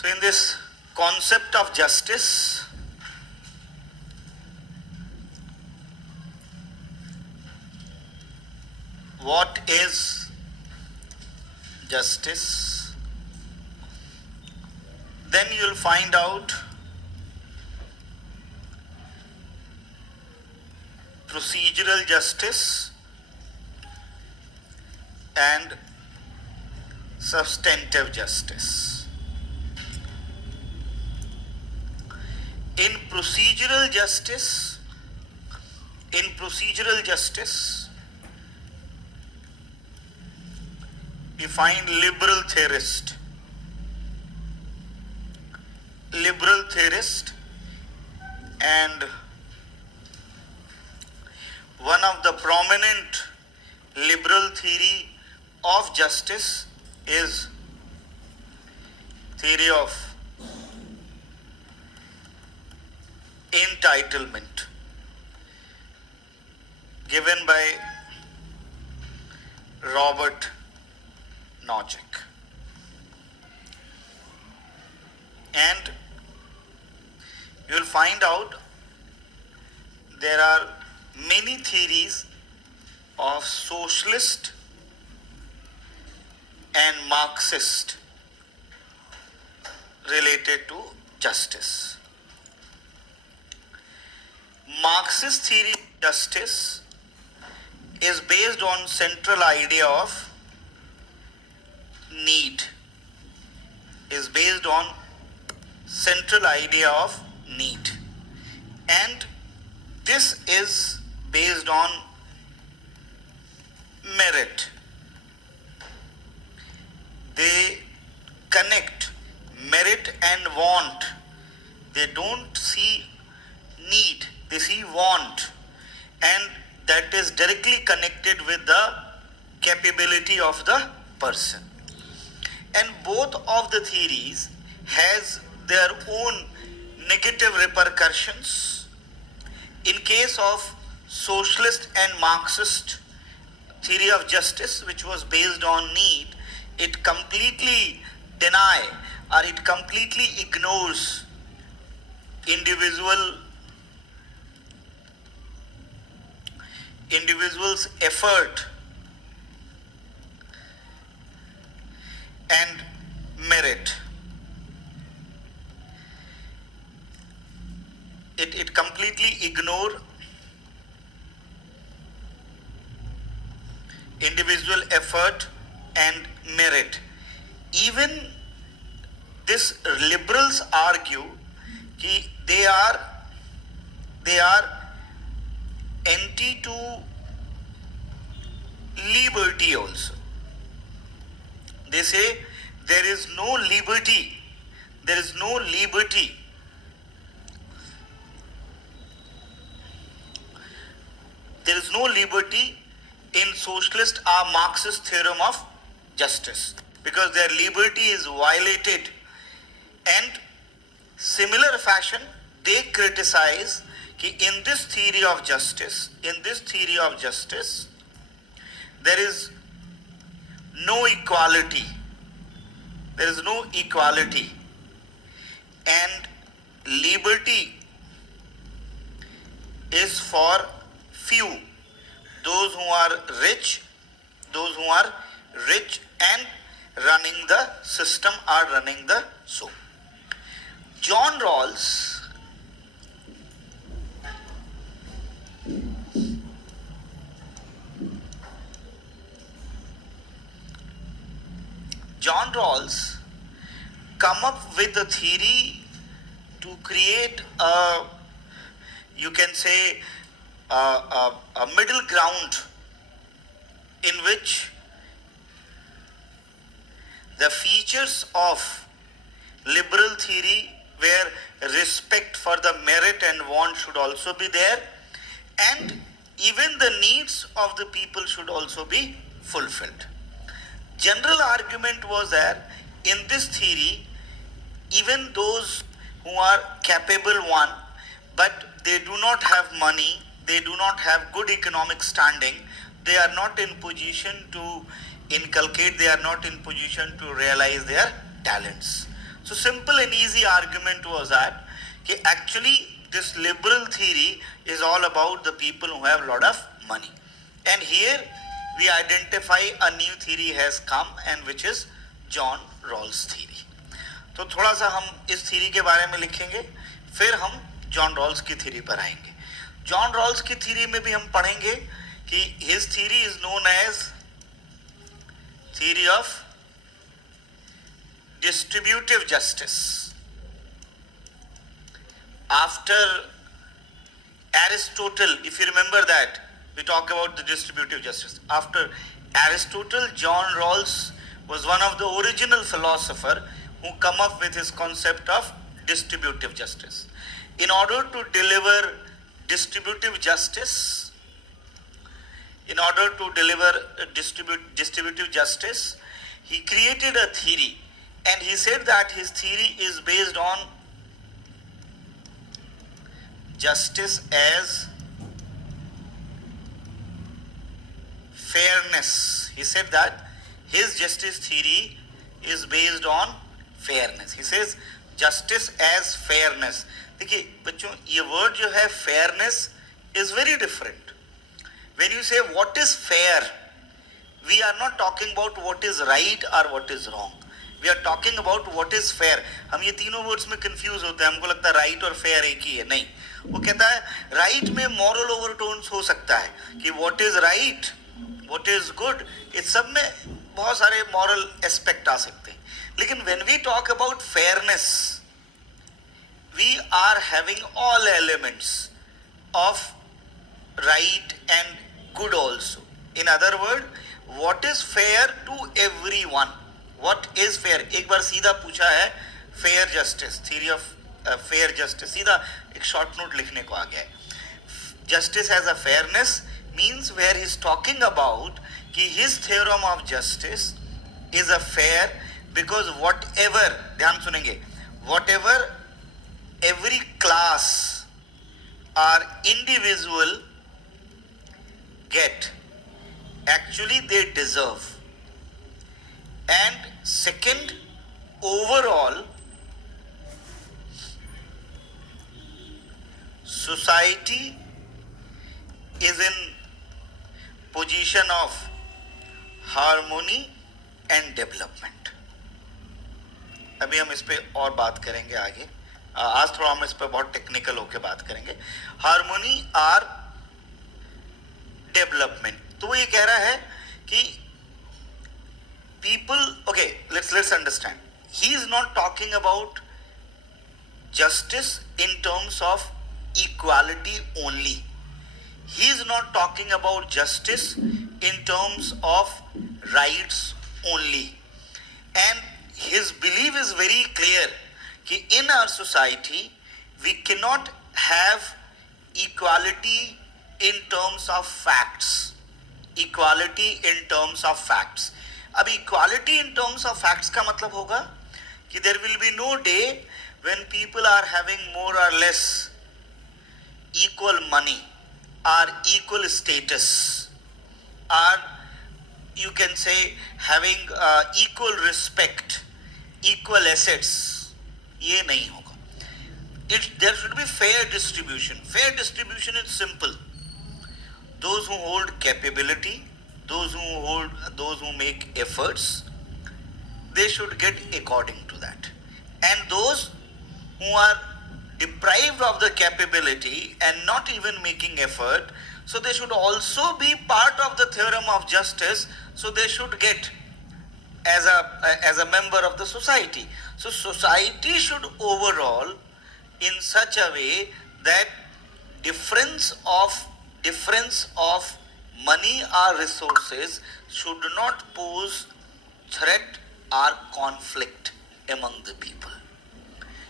So in this concept of justice, what is justice? Then you'll find out procedural justice and substantive justice. In procedural justice, we find liberal theorist, and one of the prominent liberal theory of justice is theory of entitlement, given by Robert Nozick. And you will find out there are many theories of socialist and Marxist related to justice. Marxist theory of justice is based on central idea of need, and this is based on merit. They connect merit and want. They don't see need, they see want, and that is directly connected with the capability of the person. And both of the theories has their own negative repercussions. In case of socialist and Marxist theory of justice, which was based on need, it completely ignores individual's effort and merit. It completely ignores individual effort and merit. Even this liberals argue that they are anti to liberty also. They say there is no liberty in socialist or Marxist theorem of justice, because their liberty is violated. And similar fashion, they criticize that in this theory of justice, there is no equality, and liberty is for few, those who are rich and running the system are running the show. John Rawls come up with a theory to create a middle ground in which the features of liberal theory where respect for the merit and want should also be there, and even the needs of the people should also be fulfilled. General argument was that in this theory, even those who are capable one, but they do not have money, they do not have good economic standing, they are not in position to inculcate, they are not in position to realize their talents. So simple and easy argument was that actually this liberal theory is all about the people who have a lot of money. And here we identify a new theory has come, and which is John Rawls theory. तो थोड़ा सा हम इस theory के बारे में लिखेंगे, फिर हम जॉन रॉल्स की थ्योरी पर आएंगे. जॉन रॉल्स की थ्योरी में भी हम पढ़ेंगे कि his theory is known as theory of distributive justice. After Aristotle, if you remember that, we talk about the distributive justice. After Aristotle, John Rawls was one of the original philosophers who come up with his concept of distributive justice. In order to deliver distributive justice, he created a theory. And he said that his theory is based on justice as fairness. He said that his justice theory is based on fairness. He says justice as fairness. देखिए बच्चों, ये word जो है fairness is very different. When you say what is fair, we are not talking about what is right or what is wrong. We are talking about what is fair. हम ये तीनों words में confuse होते हैं. हमको लगता है right और फेयर एक ही है. नहीं, वो कहता है राइट में मॉरल ओवरटोन्स हो सकता है कि what is right, what is good, इस सब में बहुत सारे मॉरल एस्पेक्ट आ सकते हैं. लेकिन when we talk about fairness, we are having all elements of right and good also. In other word, what is fair to everyone. What is fair? एक बार सीधा पूछा है fair justice, theory of fair justice, सीधा एक short note लिखने को आ गया है. Justice as a fairness means where he is talking about कि his theorem of justice is a fair because what ever, ध्यान सुनेंगे, whatever every class are individual get, actually they deserve. And second, overall, society is in position of harmony and development. अभी हम इस पे और बात करेंगे आगे. आज थोड़ा हम इस पे बहुत टेक्निकल होके बात करेंगे. हार्मोनी और डेवलपमेंट. तो वो ये कह रहा है कि people, okay, let's understand. He is not talking about justice in terms of equality only. He is not talking about justice in terms of rights only. And his belief is very clear कि in our society we cannot have equality in terms of facts. Equality in terms of facts. अब equality in terms of facts का मतलब होगा कि there will be no day when people are having more और less equal money और equal status और you can say having equal respect, equal assets. ये नहीं होगा. There should be fair distribution. Fair distribution is simple. Those who hold capability, those who make efforts, they should get according to that. And those who are deprived of the capability and not even making effort, so they should also be part of the theorem of justice, so they should get as a member of the society. So society should overall in such a way that difference of money or resources should not pose threat or conflict among the people.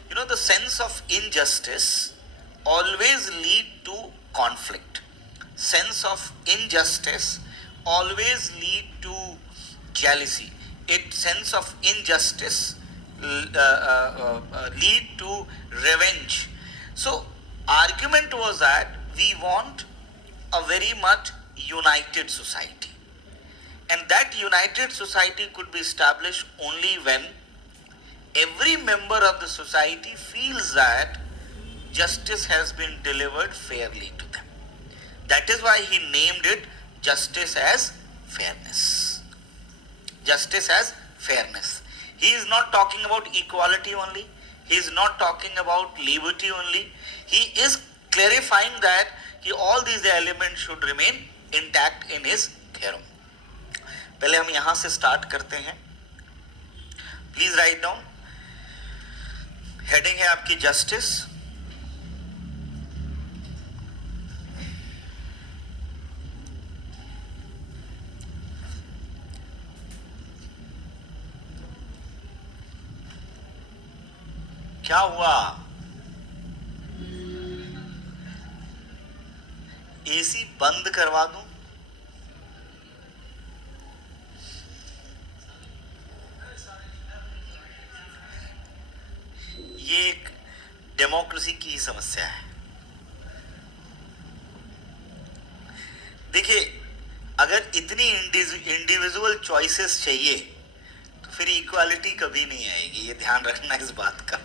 You know, the sense of injustice always lead to conflict. Sense of injustice always lead to jealousy. Sense of injustice lead to revenge. So argument was that we want a very much united society, and that united society could be established only when every member of the society feels that justice has been delivered fairly to them. That is why he named it justice as fairness. Justice as fairness. He is not talking about equality only. He is not talking about liberty only. He is clarifying that all these elements should remain intact in his theorem. पहले हम यहां से start करते हैं. Please write down. Heading है आपकी justice. क्या हुआ? एसी बंद करवा दूं? ये एक डेमोक्रेसी की ही समस्या है. देखिए, अगर इतनी इंडिविजुअल चॉइसेस चाहिए तो फिर इक्वालिटी कभी नहीं आएगी. ये ध्यान रखना इस बात का.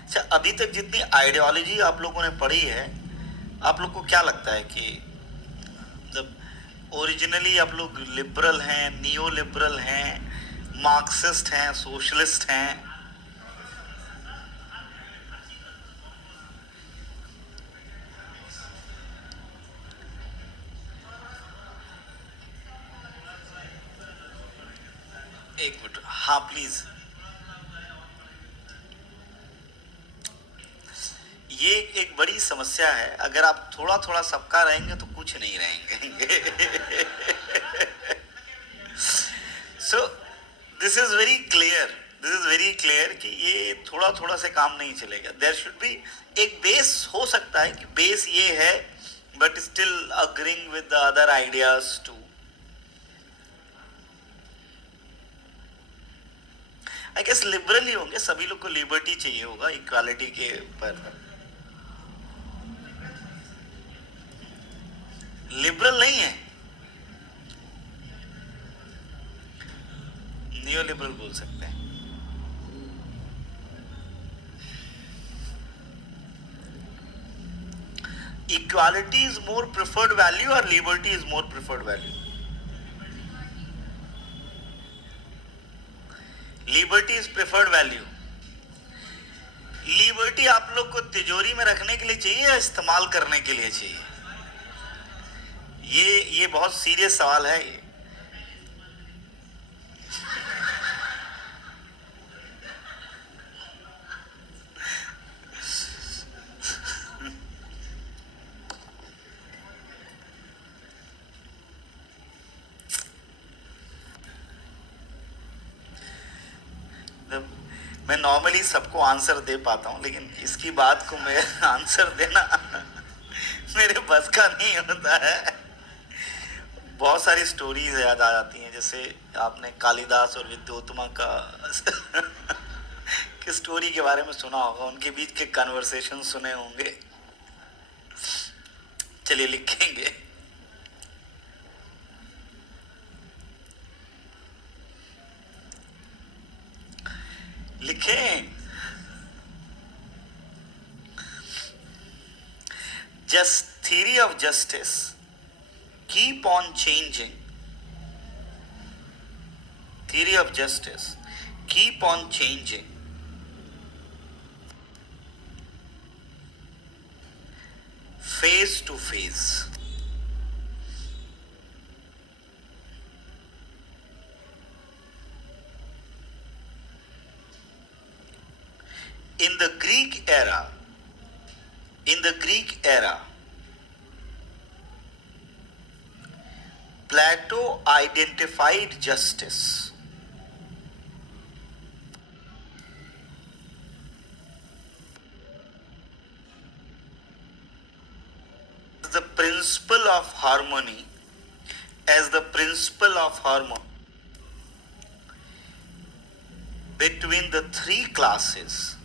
अच्छा, अभी तक जितनी आइडियोलॉजी आप लोगों ने पढ़ी है, आप लोग को क्या लगता है कि ओरिजिनली आप लोग लिबरल हैं, नियो लिबरल हैं, मार्क्सिस्ट हैं, सोशलिस्ट हैं? एक मिनट. हाँ प्लीज. ये एक बड़ी समस्या है. अगर आप थोड़ा थोड़ा सबका रहेंगे तो कुछ नहीं रहेंगे. So this is very clear. This is very clear कि ये थोड़ा थोड़ा से काम नहीं चलेगा. देयर शुड बी एक बेस. हो सकता है कि बेस ये है, but still agreeing with the other ideas too. I guess liberal ही होंगे. सभी लोग को लिबर्टी चाहिए होगा इक्वालिटी के पर. लिबरल नहीं है, नियो लिबरल बोल सकते हैं. Equality is more preferred value और liberty is more preferred value? Liberty is preferred value. Liberty आप लोग को तिजोरी में रखने के लिए चाहिए या इस्तेमाल करने के लिए चाहिए? ये बहुत सीरियस सवाल है. ये मैं नॉर्मली सबको आंसर दे पाता हूं, लेकिन इसकी बात को मैं आंसर देना मेरे बस का नहीं होता है. बहुत सारी स्टोरीज याद आ जाती हैं. जैसे आपने कालिदास और विद्योत्तमा का की स्टोरी के बारे में सुना होगा. उनके बीच के कन्वर्सेशन सुने होंगे. चलिए लिखेंगे. लिखें. Just theory of justice keep on changing. Theory of justice keep on changing. Phase to phase. In the Greek era, Plato identified justice as the principle of harmony, between the three classes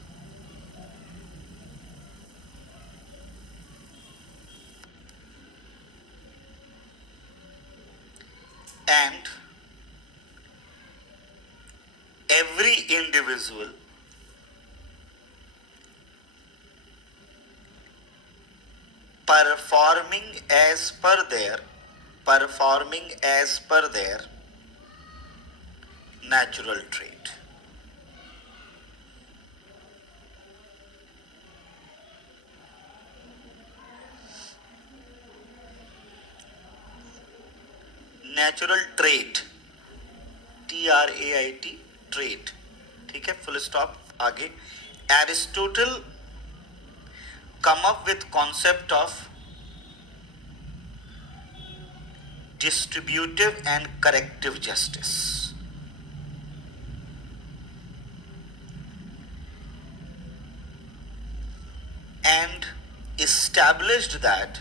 individual performing as per their natural trait. Natural trait, TRAIT, trait. ठीक है, full stop. आगे Aristotle come up with concept of distributive and corrective justice. And established that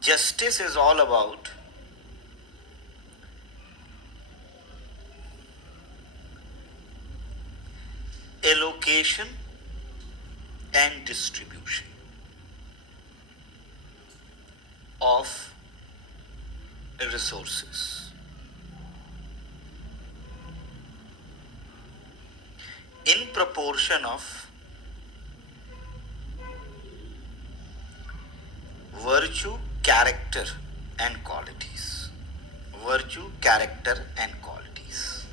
justice is all about allocation and distribution of resources. In proportion of virtue, character and qualities. Virtue, character and qualities.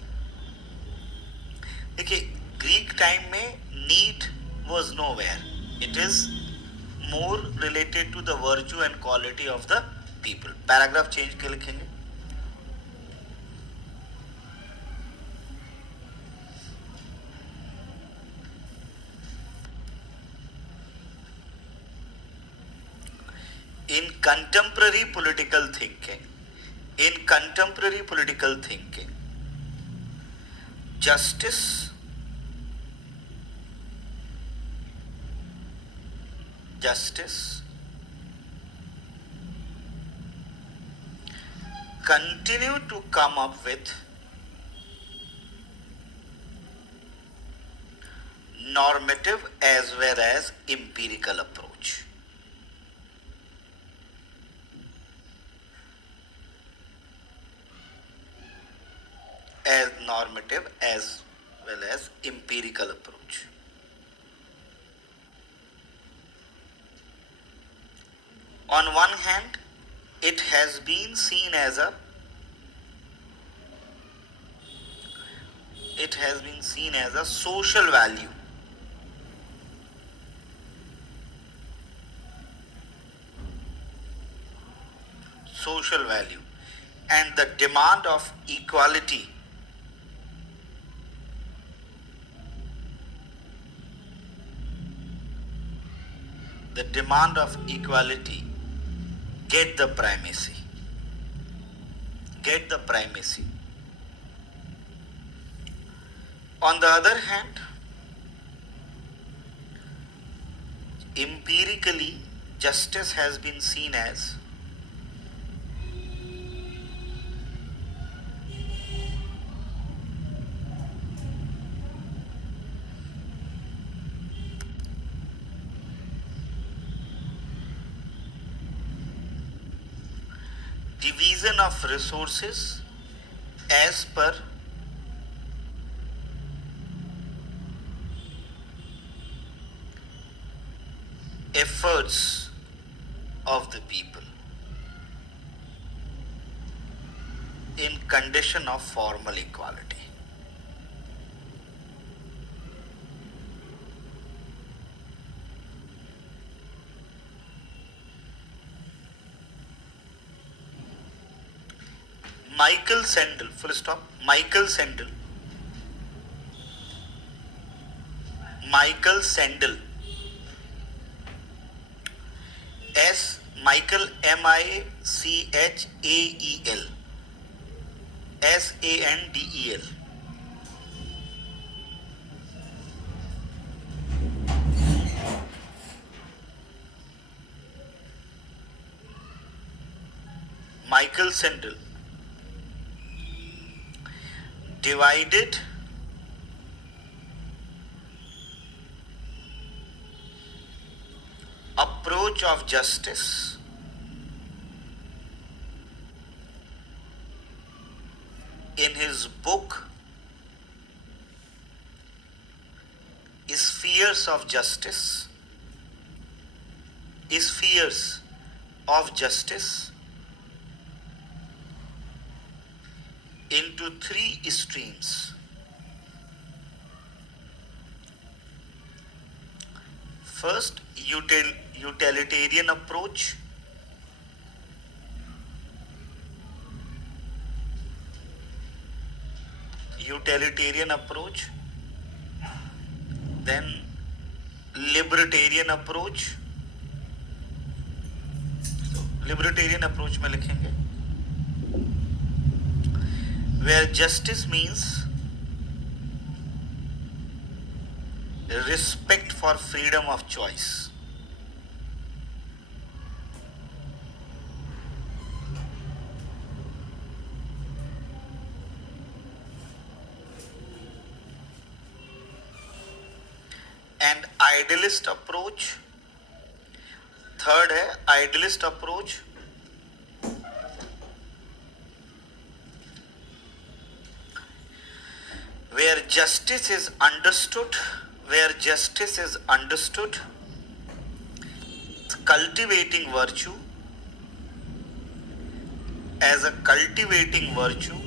देखिए, Greek time में need was nowhere. It is more related to the virtue and quality of the people. Paragraph change के लिखेंगे. In contemporary political thinking, justice continue to come up with normative as well as empirical approach. As normative as well as empirical approach. On one hand, it has been seen as a social value. And the demand of equality get the primacy. On the other hand, empirically, justice has been seen as division of resources as per efforts of the people in condition of formal equality. Michael Sandel, full stop. Michael Sandel, Michael Michael Sandel. Michael Sandel divided approach of justice in his book Spheres of Justice, Spheres of Justice into three streams. First, utilitarian approach. Utilitarian approach. Then libertarian approach. Libertarian approach में लिखेंगे where justice means respect for freedom of choice. And idealist approach. Third है idealist approach. Where justice is understood, cultivating virtue as a cultivating virtue,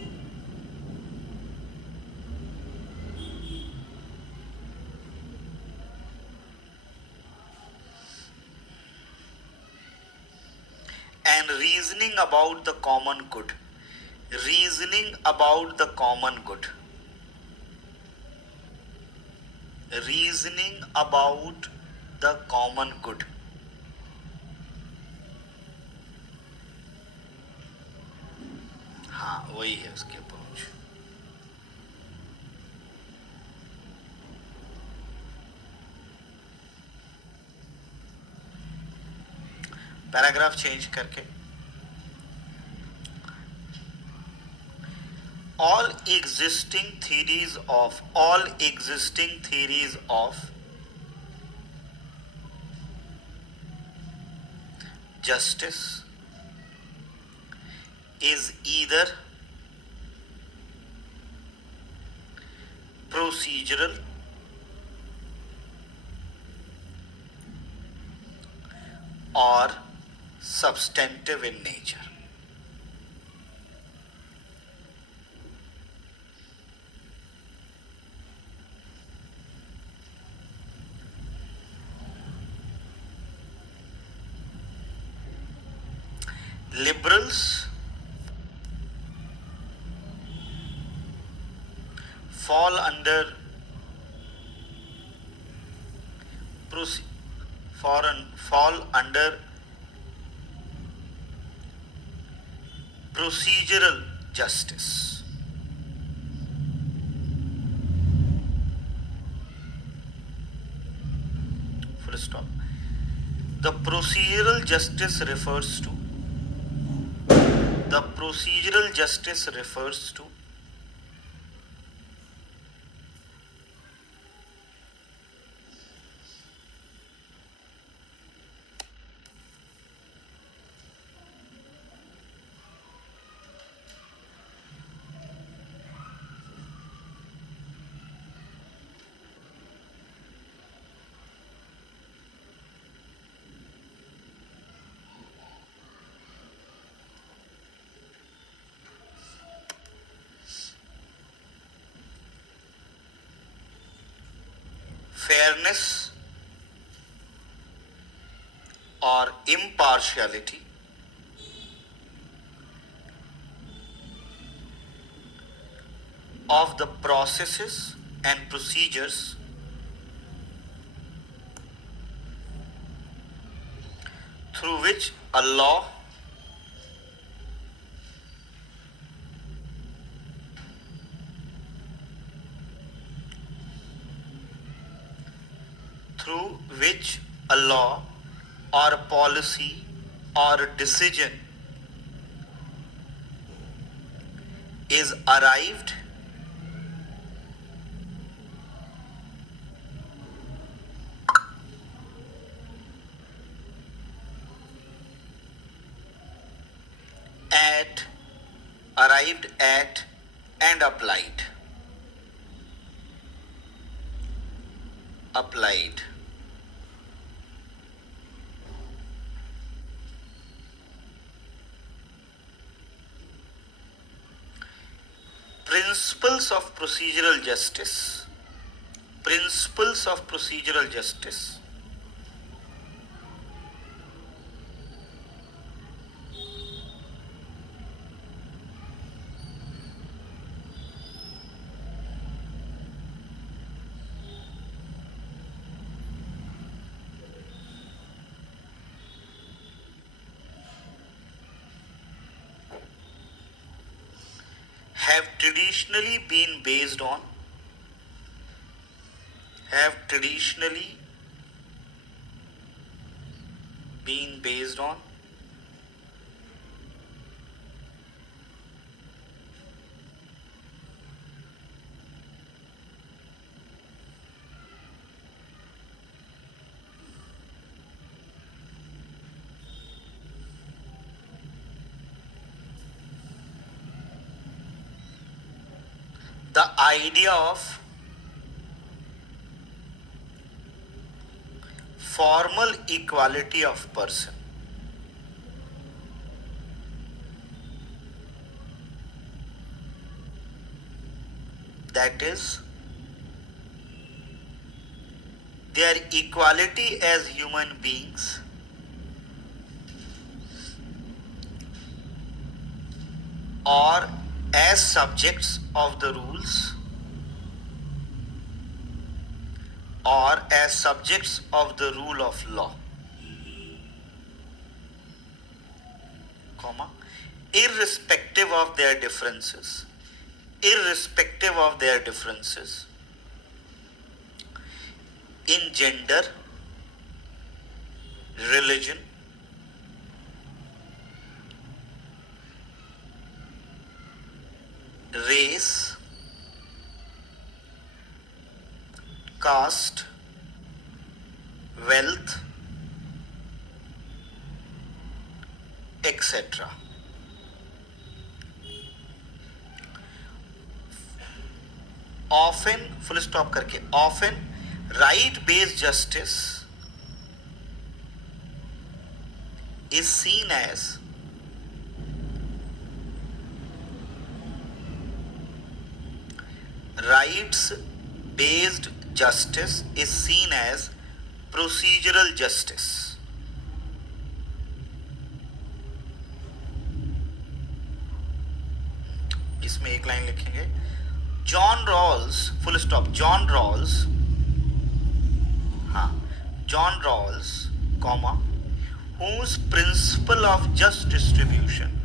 and reasoning about the common good. Reasoning about the common good. Reasoning about the common good. हाँ वही है उसकी approach. Paragraph change करके all existing theories of justice is either procedural or substantive in nature. Liberals fall under procedural justice. Full stop. The procedural justice refers to fairness or impartiality of the processes and procedures through which a law or a policy or a decision is arrived at and applied. Applied. Principles of procedural justice. Principles of procedural justice. Have traditionally been based on, have traditionally been based on the idea of formal equality of person. That is, their equality as human beings or as subjects of the rules or as subjects of the rule of law, comma, irrespective of their differences, irrespective of their differences in gender, religion, race, caste, wealth, etc. Often, full stop करके, often right based justice is seen as rights based justice is seen as procedural justice. इसमें एक line लिखेंगे, John Rawls, full stop, John Rawls, हाँ, John Rawls, comma, whose principle of just distribution,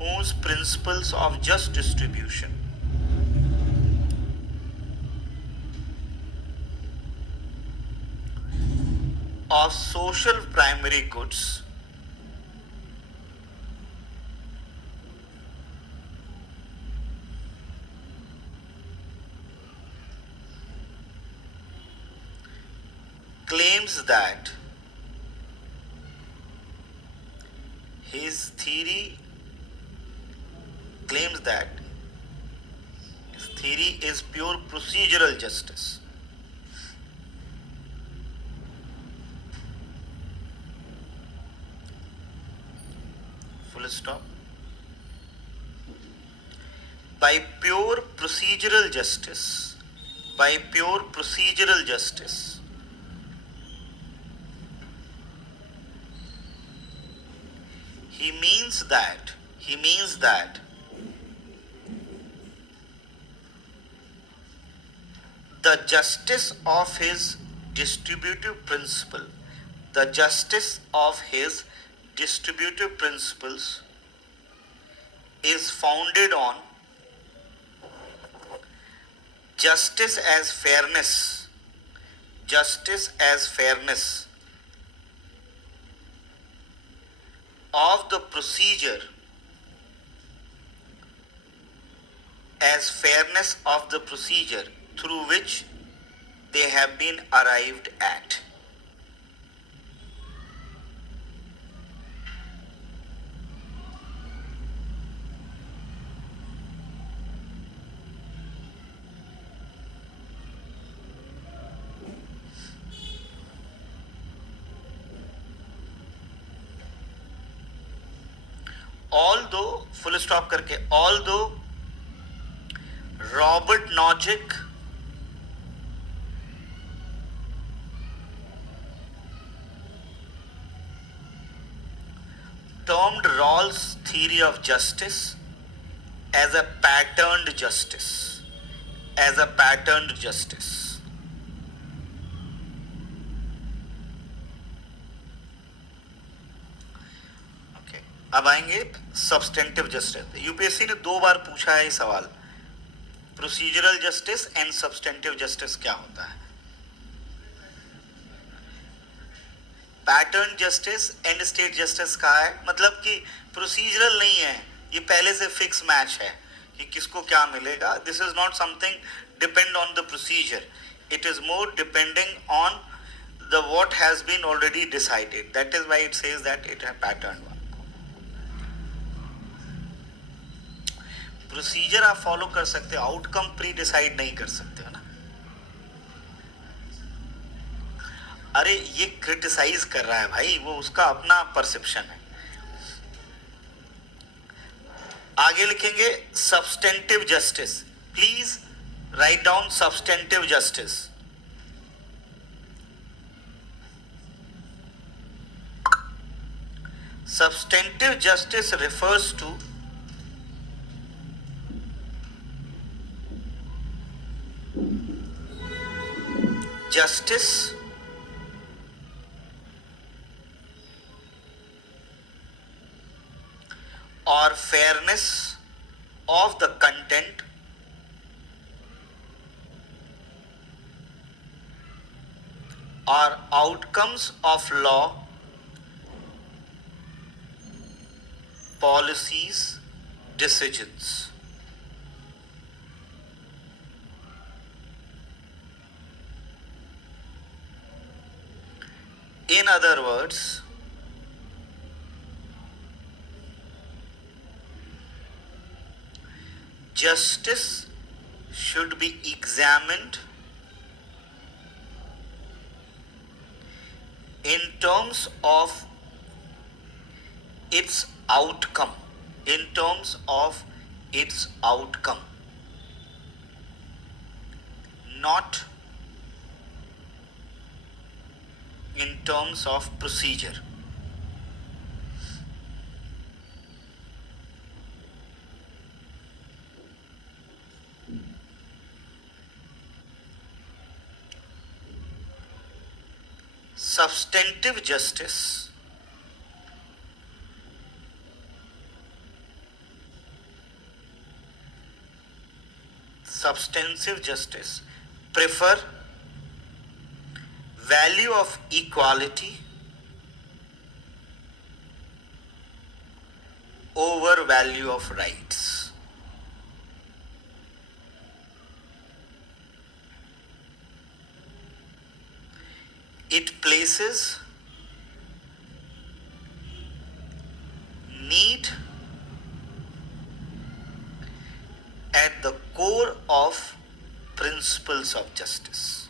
whose principles of just distribution of social primary goods claims that his theory claims that his theory is pure procedural justice. Full stop. By pure procedural justice, by pure procedural justice, he means that the justice of his distributive principle, the justice of his distributive principles is founded on justice as fairness, justice as fairness of the procedure, as fairness of the procedure through which they have been arrived at. although full stop करके although Robert Nozick termed Rawls' theory of justice as a patterned justice. As a patterned justice. Okay. अब आएंगे substantive justice. UPSC ने 2 बार पूछा है ये सवाल. Procedural justice and substantive justice क्या होता है. Pattern justice and state justice का है, मतलब कि प्रोसीजरल नहीं है, ये पहले से फिक्स मैच है कि किसको क्या मिलेगा. This is not something depend on the procedure, it is more depending on the what has been already decided. That is why it says that it है पैटर्न वन. प्रोसीजर आप follow कर सकते हो, आउटकम प्री डिसाइड नहीं कर सकते हो ना. अरे ये क्रिटिसाइज कर रहा है भाई, वो उसका अपना परसेप्शन है. आगे लिखेंगे substantive justice. Please write down substantive justice. Substantive justice refers to justice or fairness of the content or outcomes of law, policies, decisions. In other words, justice should be examined in terms of its outcome, in terms of its outcome, not in terms of procedure. Substantive justice prefer value of equality over value of rights. It places need at the core of principles of justice.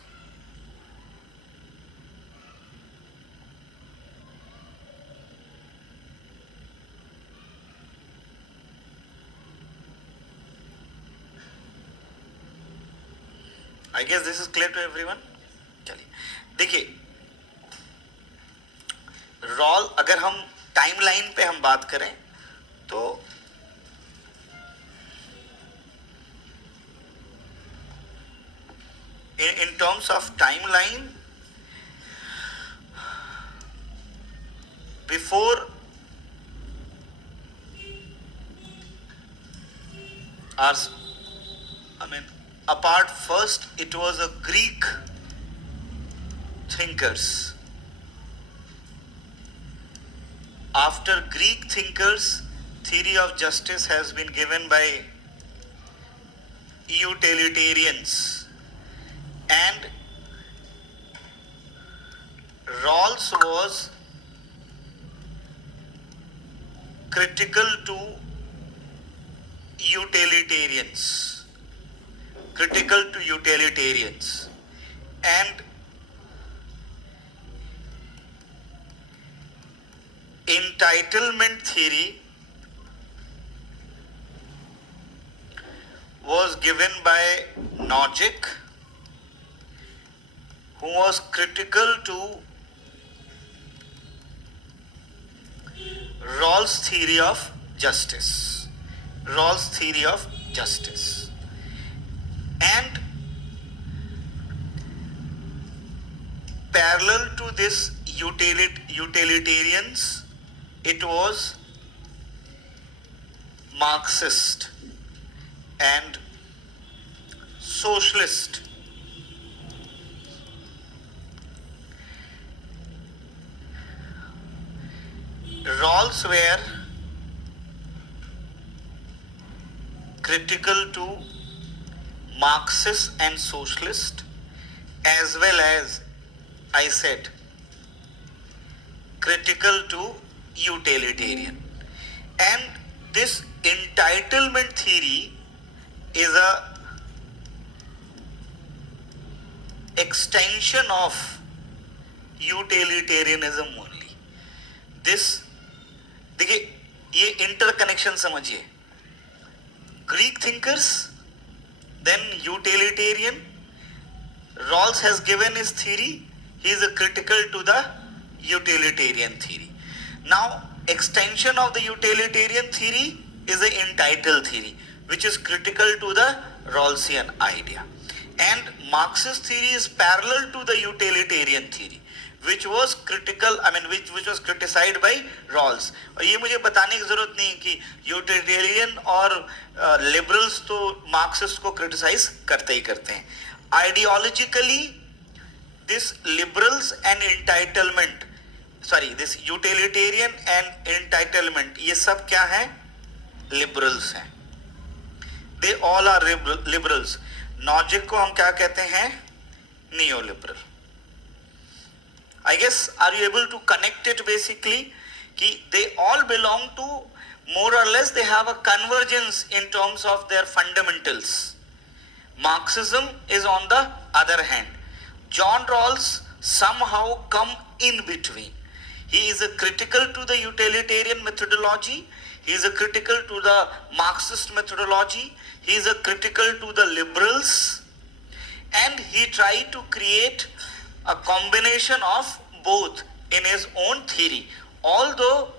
I guess this is clear to everyone. चलिए देखिए, roll अगर हम timeline पे हम बात करें तो in terms of timeline, before our, apart first it was a Greek thinkers. After Greek thinkers, theory of justice has been given by utilitarians, and Rawls was critical to utilitarians, and entitlement theory given by Nozick, who was critical to Rawls' theory of justice. Rawls' theory of justice. And parallel to this utilitarians, it was Marxist and socialist. Rawls were critical to Marxist and socialist, as well as, I said, critical to utilitarian. And this entitlement theory is a extension of utilitarianism only. This, देखिए ये interconnection समझिए. Greek thinkers, then utilitarian. Rawls has given his theory. He is a critical to the utilitarian theory. Now, extension of the utilitarian theory is the entitled theory, which is critical to the Rawlsian idea. And Marxist theory is parallel to the utilitarian theory, which was critical, which was criticized by Rawls. और ये मुझे बताने की जरूरत नहीं कि utilitarian और liberals तो मार्क्सिस्ट को क्रिटिसाइज करते ही करते हैं. Ideologically this liberals and entitlement, this utilitarian and entitlement, ये सब क्या है? Liberals हैं. They all are liberals. Nozick को हम क्या कहते हैं? Neoliberal. I guess, are you able to connect it basically? कि they all belong to, more or less, they have a convergence in terms of their fundamentals. Marxism is on the other hand. John Rawls somehow come in between. He is a critical to the utilitarian methodology. He is a critical to the Marxist methodology. He is a critical to the liberals. And he tried to create a combination of both in his own theory. Although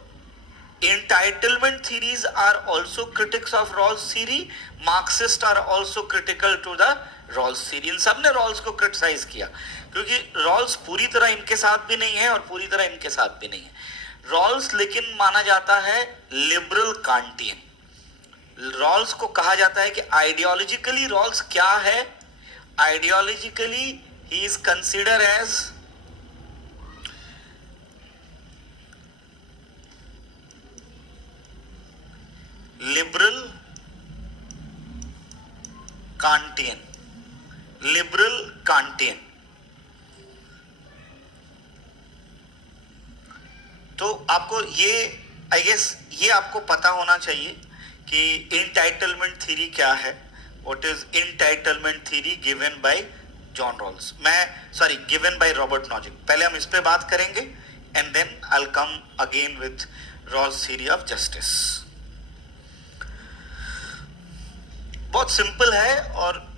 entitlement theories are also critics of Rawls' theory, Marxists are also critical to the Rawls theory. इन सब ने Rawls को criticise किया क्योंकि Rawls पूरी तरह इनके साथ भी नहीं है और पूरी तरह इनके साथ भी नहीं है. Rawls लेकिन माना जाता है लिबरल कांटियन. Rawls को कहा जाता है कि आइडियोलॉजिकली Rawls क्या है? Ideologically he is consider as liberal Kantian. Liberal Kantian. तो आपको ये, आई गेस ये आपको पता होना चाहिए कि एंटाइटलमेंट थ्योरी क्या है. What is entitlement theory given by John Rawls, given by Robert Nozick. पहले हम इस पे बात करेंगे and then I will come again with Rawls theory of justice. बहुत सिंपल है. और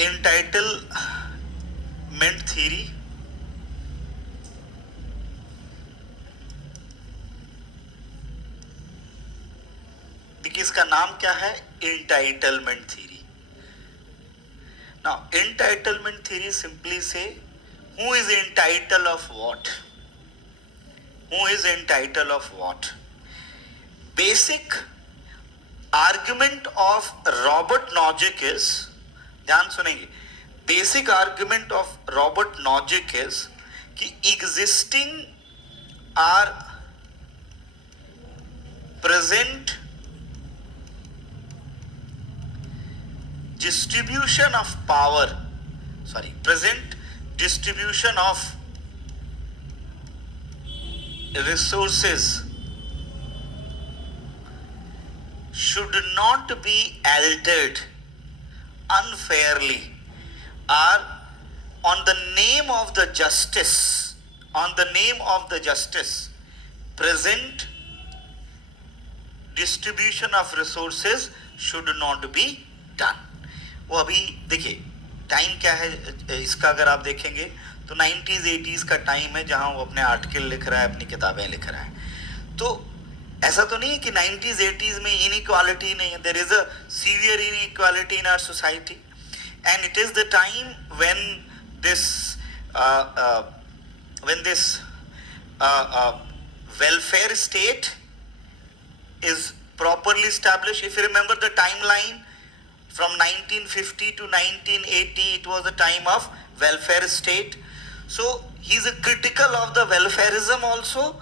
एंटाइटलमेंट थ्योरी देखिए इसका नाम क्या है? Entitlement theory. Now entitlement theory simply से who is entitled of what? Who is entitled of what? Basic argument of Robert Nozick is, ध्यान सुनेंगे, basic argument of Robert Nozick is कि existing or present distribution of power, present distribution of resources should not be altered unfairly, or on the name of the justice, present distribution of resources should not be done. वो अभी देखिए time क्या है इसका, अगर आप देखेंगे तो 90s 80s का टाइम है जहां वो अपने आर्टिकल लिख रहा है, अपनी किताबें लिख रहा है. तो ऐसा तो नहीं है कि 90s 80s में इनइक्वालिटी नहीं है. There is a severe inequality in our society, and it is the time when this welfare state is properly established. If you remember the timeline from 1950 to 1980, it was a time of welfare state. So he is a critical of the welfarism also,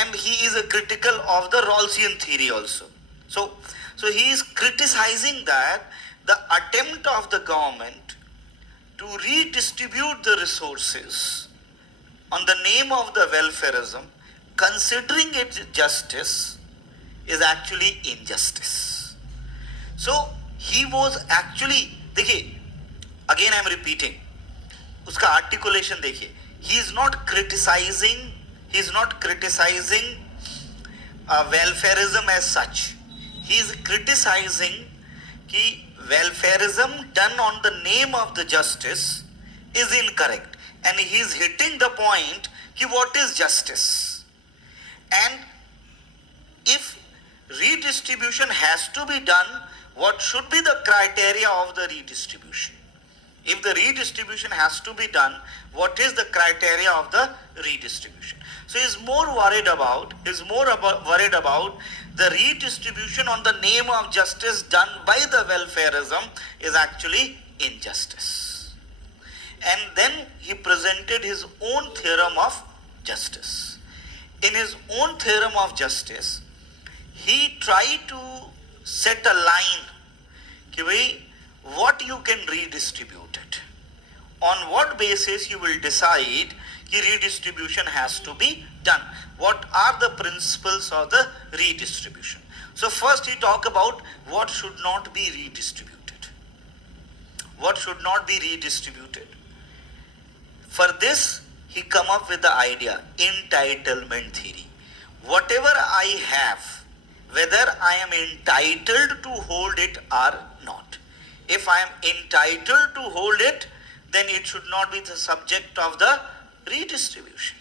and he is a critical of the Rawlsian theory also. So he is criticizing that the attempt of the government to redistribute the resources on the name of the welfarism, considering it justice, is actually injustice. So he was actually, देखिए, again I am repeating, उसका articulation देखिए, he is not criticizing welfarism as such. He is criticizing कि welfarism done on the name of the justice is incorrect, and he is hitting the point कि what is justice, and if redistribution has to be done, what should be the criteria of the redistribution? If the redistribution has to be done, what is the criteria of the redistribution? So he is more worried about the redistribution on the name of justice done by the welfarism is actually injustice. And then he presented his own theorem of justice. In his own theorem of justice, he tried to set a line कि भाई what you can redistribute it. On what basis you will decide कि redistribution has to be done. What are the principles of the redistribution? So first he talked about what should not be redistributed. What should not be redistributed? For this, he come up with the idea, entitlement theory. Whatever I have, whether I am entitled to hold it or not. If I am entitled to hold it, then it should not be the subject of the redistribution.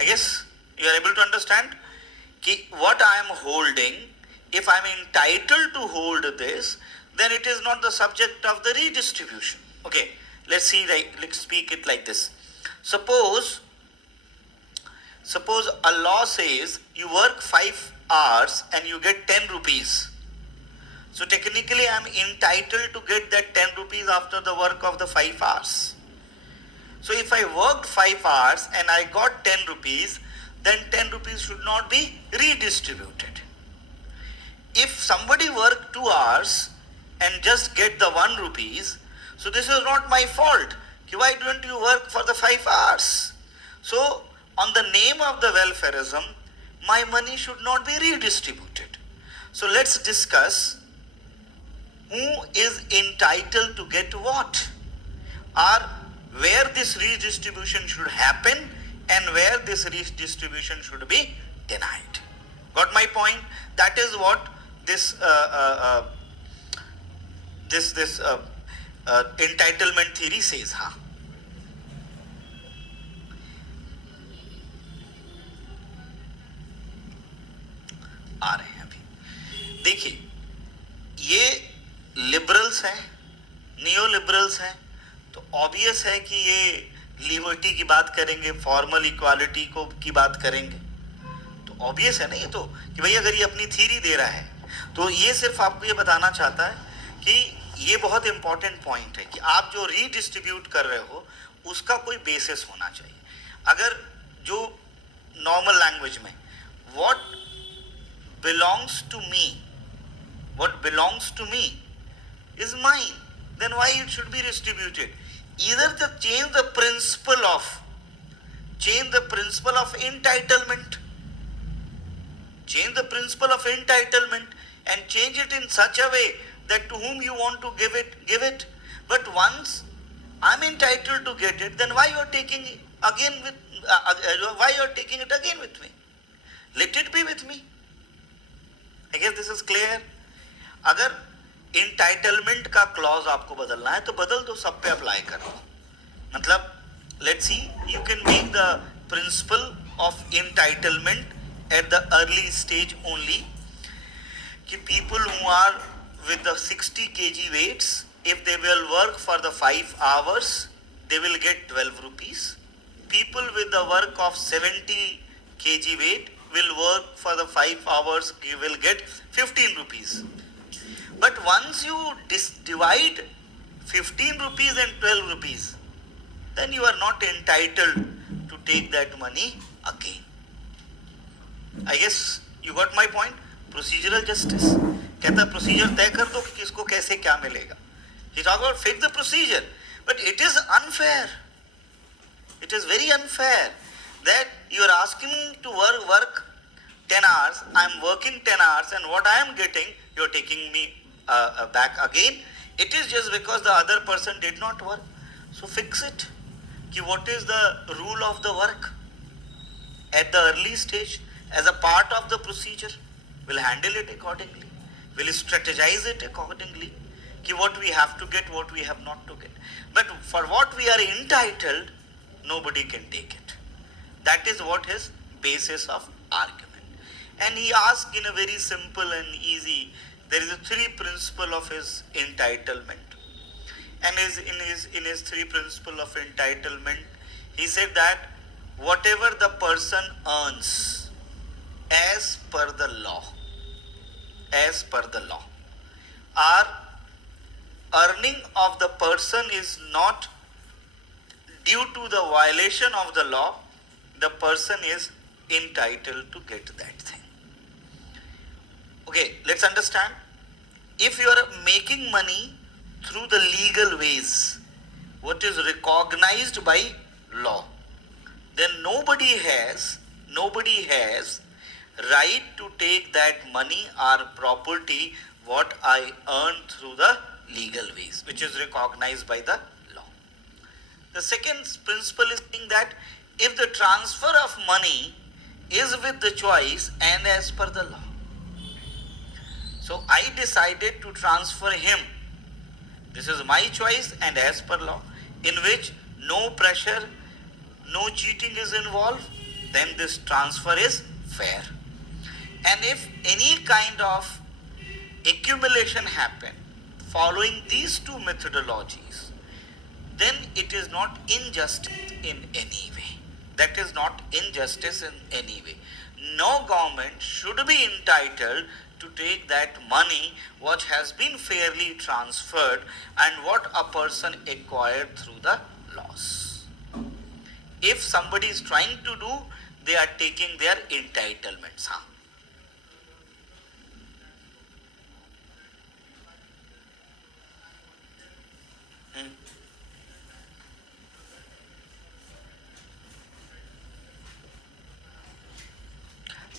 I guess you are able to understand कि what I am holding, if I am entitled to hold this, then it is not the subject of the redistribution. Okay, let's speak it like this. Suppose a law says you work 5 hours and you get 10 rupees. So technically I am entitled to get that 10 rupees after the work of the 5 hours. So if I worked 5 hours and I got 10 rupees, then 10 rupees should not be redistributed. If somebody worked 2 hours and just get the 1 rupees, so this is not my fault. Why don't you work for the 5 hours? So on the name of the welfarism, my money should not be redistributed. So let's discuss who is entitled to get what, or where this redistribution should happen and where this redistribution should be denied. Got my point? That is what this entitlement theory says. हाँ, आ रहे हैं अभी. देखिए, ये liberals हैं, neo liberals हैं, तो obvious है कि ये लिबर्टी की बात करेंगे, फॉर्मल इक्वालिटी को की बात करेंगे. तो ऑब्वियस है ना ये तो, कि भाई अगर ये अपनी थ्योरी दे रहा है, तो ये सिर्फ आपको ये बताना चाहता है कि ये बहुत इंपॉर्टेंट पॉइंट है कि आप जो रीडिस्ट्रीब्यूट कर रहे हो उसका कोई बेसिस होना चाहिए. अगर जो नॉर्मल लैंग्वेज में what belongs to me is mine, then why it should be distributed? Either to change the principle of entitlement, and change it in such a way that to whom you want to give it. But once I'm entitled to get it, then why you are taking it again with me? Let it be with me. guess this is clear. अगर entitlement का clause आपको बदलना है तो बदल दो, सब पे apply कर दो. मतलब let's see, you can make the principle of entitlement at the early stage only. कि people who are with the 60 kg weights, if they will work for the 5 hours, they will get 12 rupees. People with the work of 70 kg weight will work for the 5 hours, you will get 15 rupees. But once you divide 15 rupees and 12 rupees, then you are not entitled to take that money again. I guess you got my point. Procedural justice. कहता procedure तय कर दो कि किसको कैसे क्या मिलेगा. He talk about fix the procedure, but it is unfair. It is very unfair that you are asking me to work 10 hours. I am working 10 hours, and what I am getting, you are taking me back again. It is just because the other person did not work. So fix it. Ki what is the rule of the work at the early stage as a part of the procedure? We'll handle it accordingly. We'll strategize it accordingly. Ki what we have to get, what we have not to get. But for what we are entitled, nobody can take it. That is what his basis of argument. And he asked in a very simple and easy, there is a 3 principle of his entitlement. And in his 3 principle of entitlement, he said that whatever the person earns as per the law, our earning of the person is not due to the violation of the law, the person is entitled to get that thing. Okay, let's understand. If you are making money through the legal ways, what is recognized by law, then nobody has right to take that money or property what I earn through the legal ways, which is recognized by the law. The second principle is saying that if the transfer of money is with the choice and as per the law. So I decided to transfer him. This is my choice and as per law, in which no pressure, no cheating is involved, then this transfer is fair. And if any kind of accumulation happen following these 2 methodologies, then it is not injustice in any way. That is not injustice in any way. No government should be entitled to take that money which has been fairly transferred and what a person acquired through the laws. If somebody is trying to do, they are taking their entitlements.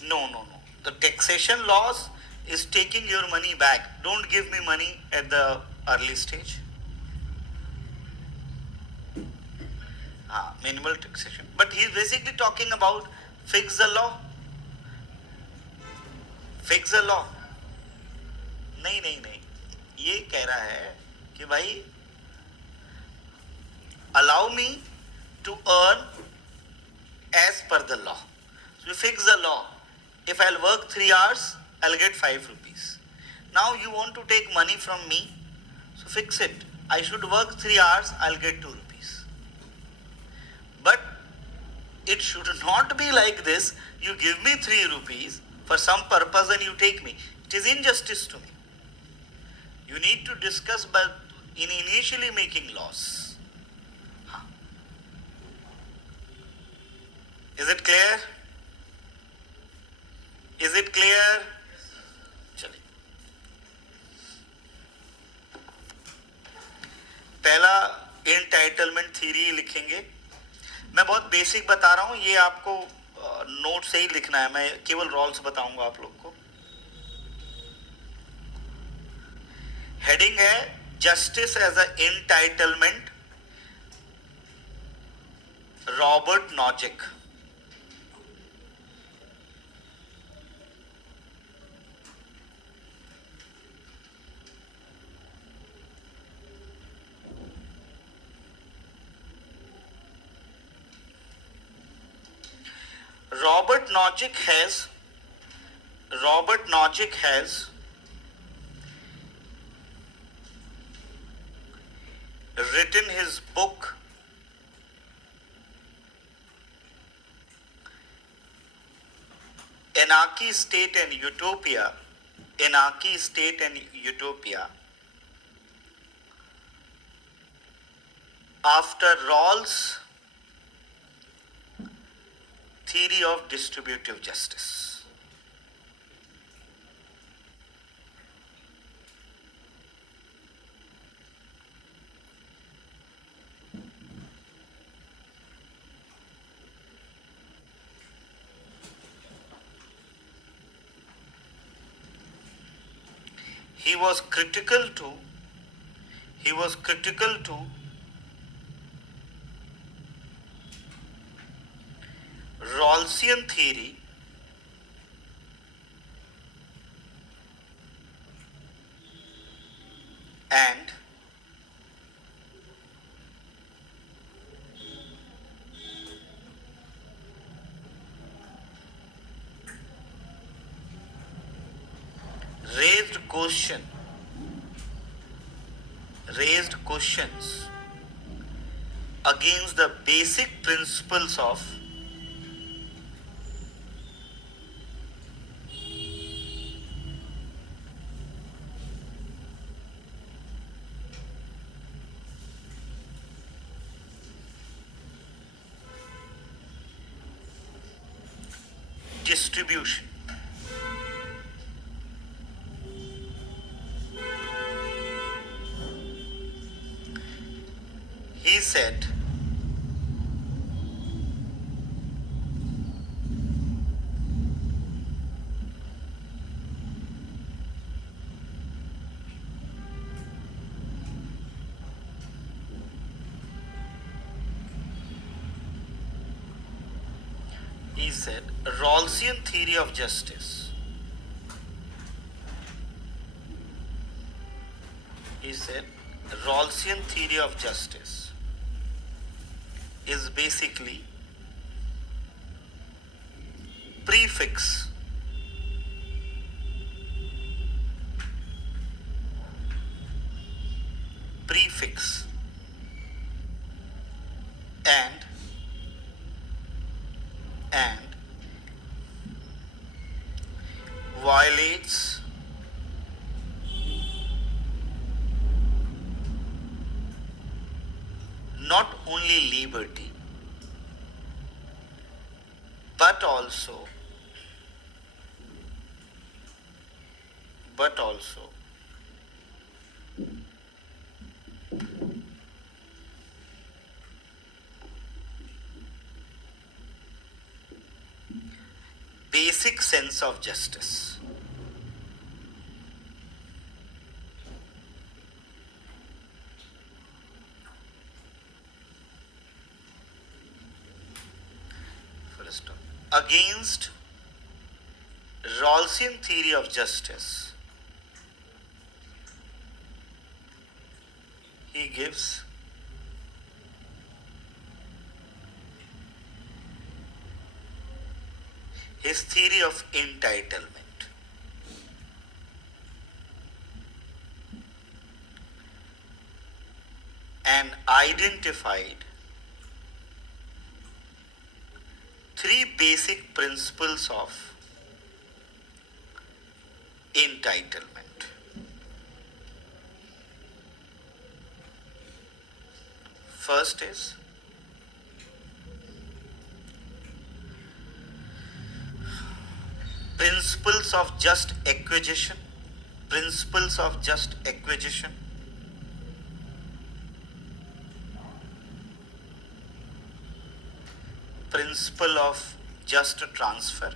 No. The taxation laws is taking your money back. Don't give me money at the early stage. Minimal taxation. But he is basically talking about fix the law. Fix the law. नहीं. ये कह रहा है कि भाई allow me to earn as per the law. So we fix the law. If I'll work 3 hours, I'll get 5 rupees. Now you want to take money from me, so fix it. I should work 3 hours, I'll get 2 rupees. But it should not be like this. You give me 3 rupees for some purpose and you take me. It is injustice to me. You need to discuss by in initially making laws. Is it clear? Is it clear? चलिए, पहला entitlement theory लिखेंगे. मैं बहुत basic बता रहा हूं, ये आपको नोट से ही लिखना है. मैं केवल रूल्स बताऊंगा आप लोग को. हेडिंग है justice as a entitlement, Robert Nozick. Robert Nozick has Robert Nozick has written his book Anarchy, State and Utopia. Anarchy, State and Utopia. After Rawls' theory of distributive justice. He was critical to Rawlsian theory and raised questions against the basic principles of distribution. He said, Rawlsian theory of justice. He said, Rawlsian theory of justice is basically prefix and violates not only liberty but also basic sense of justice. Against Rawlsian theory of justice, he gives his theory of entitlement. And identified three basic principles of entitlement. First is principles of just acquisition, principle of just transfer,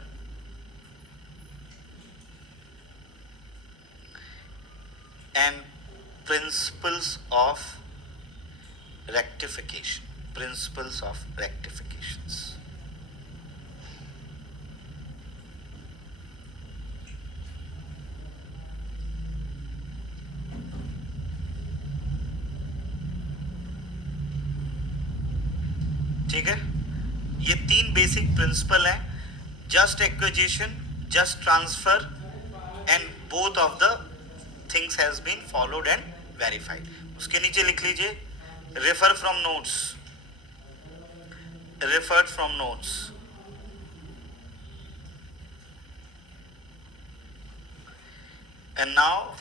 and principles of rectifications. ठीक है, ये तीन basic principle हैं just acquisition, just transfer, and both of the things has been followed and verified. उसके नीचे लिख लीजिए refer from notes, referred from notes. And now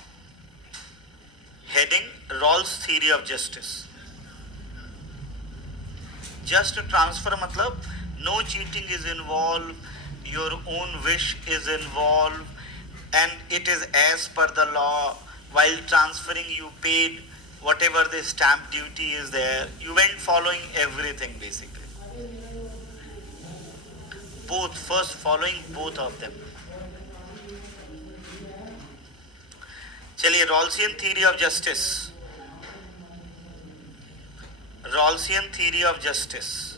heading Rawls theory of justice. Just transfer मतलब no cheating is involved, your own wish is involved, and it is as per the law. While transferring, you paid whatever the stamp duty is there. You went following everything basically. Both, first following both of them. चलिए Rawlsian theory of justice. Rawlsian theory of justice.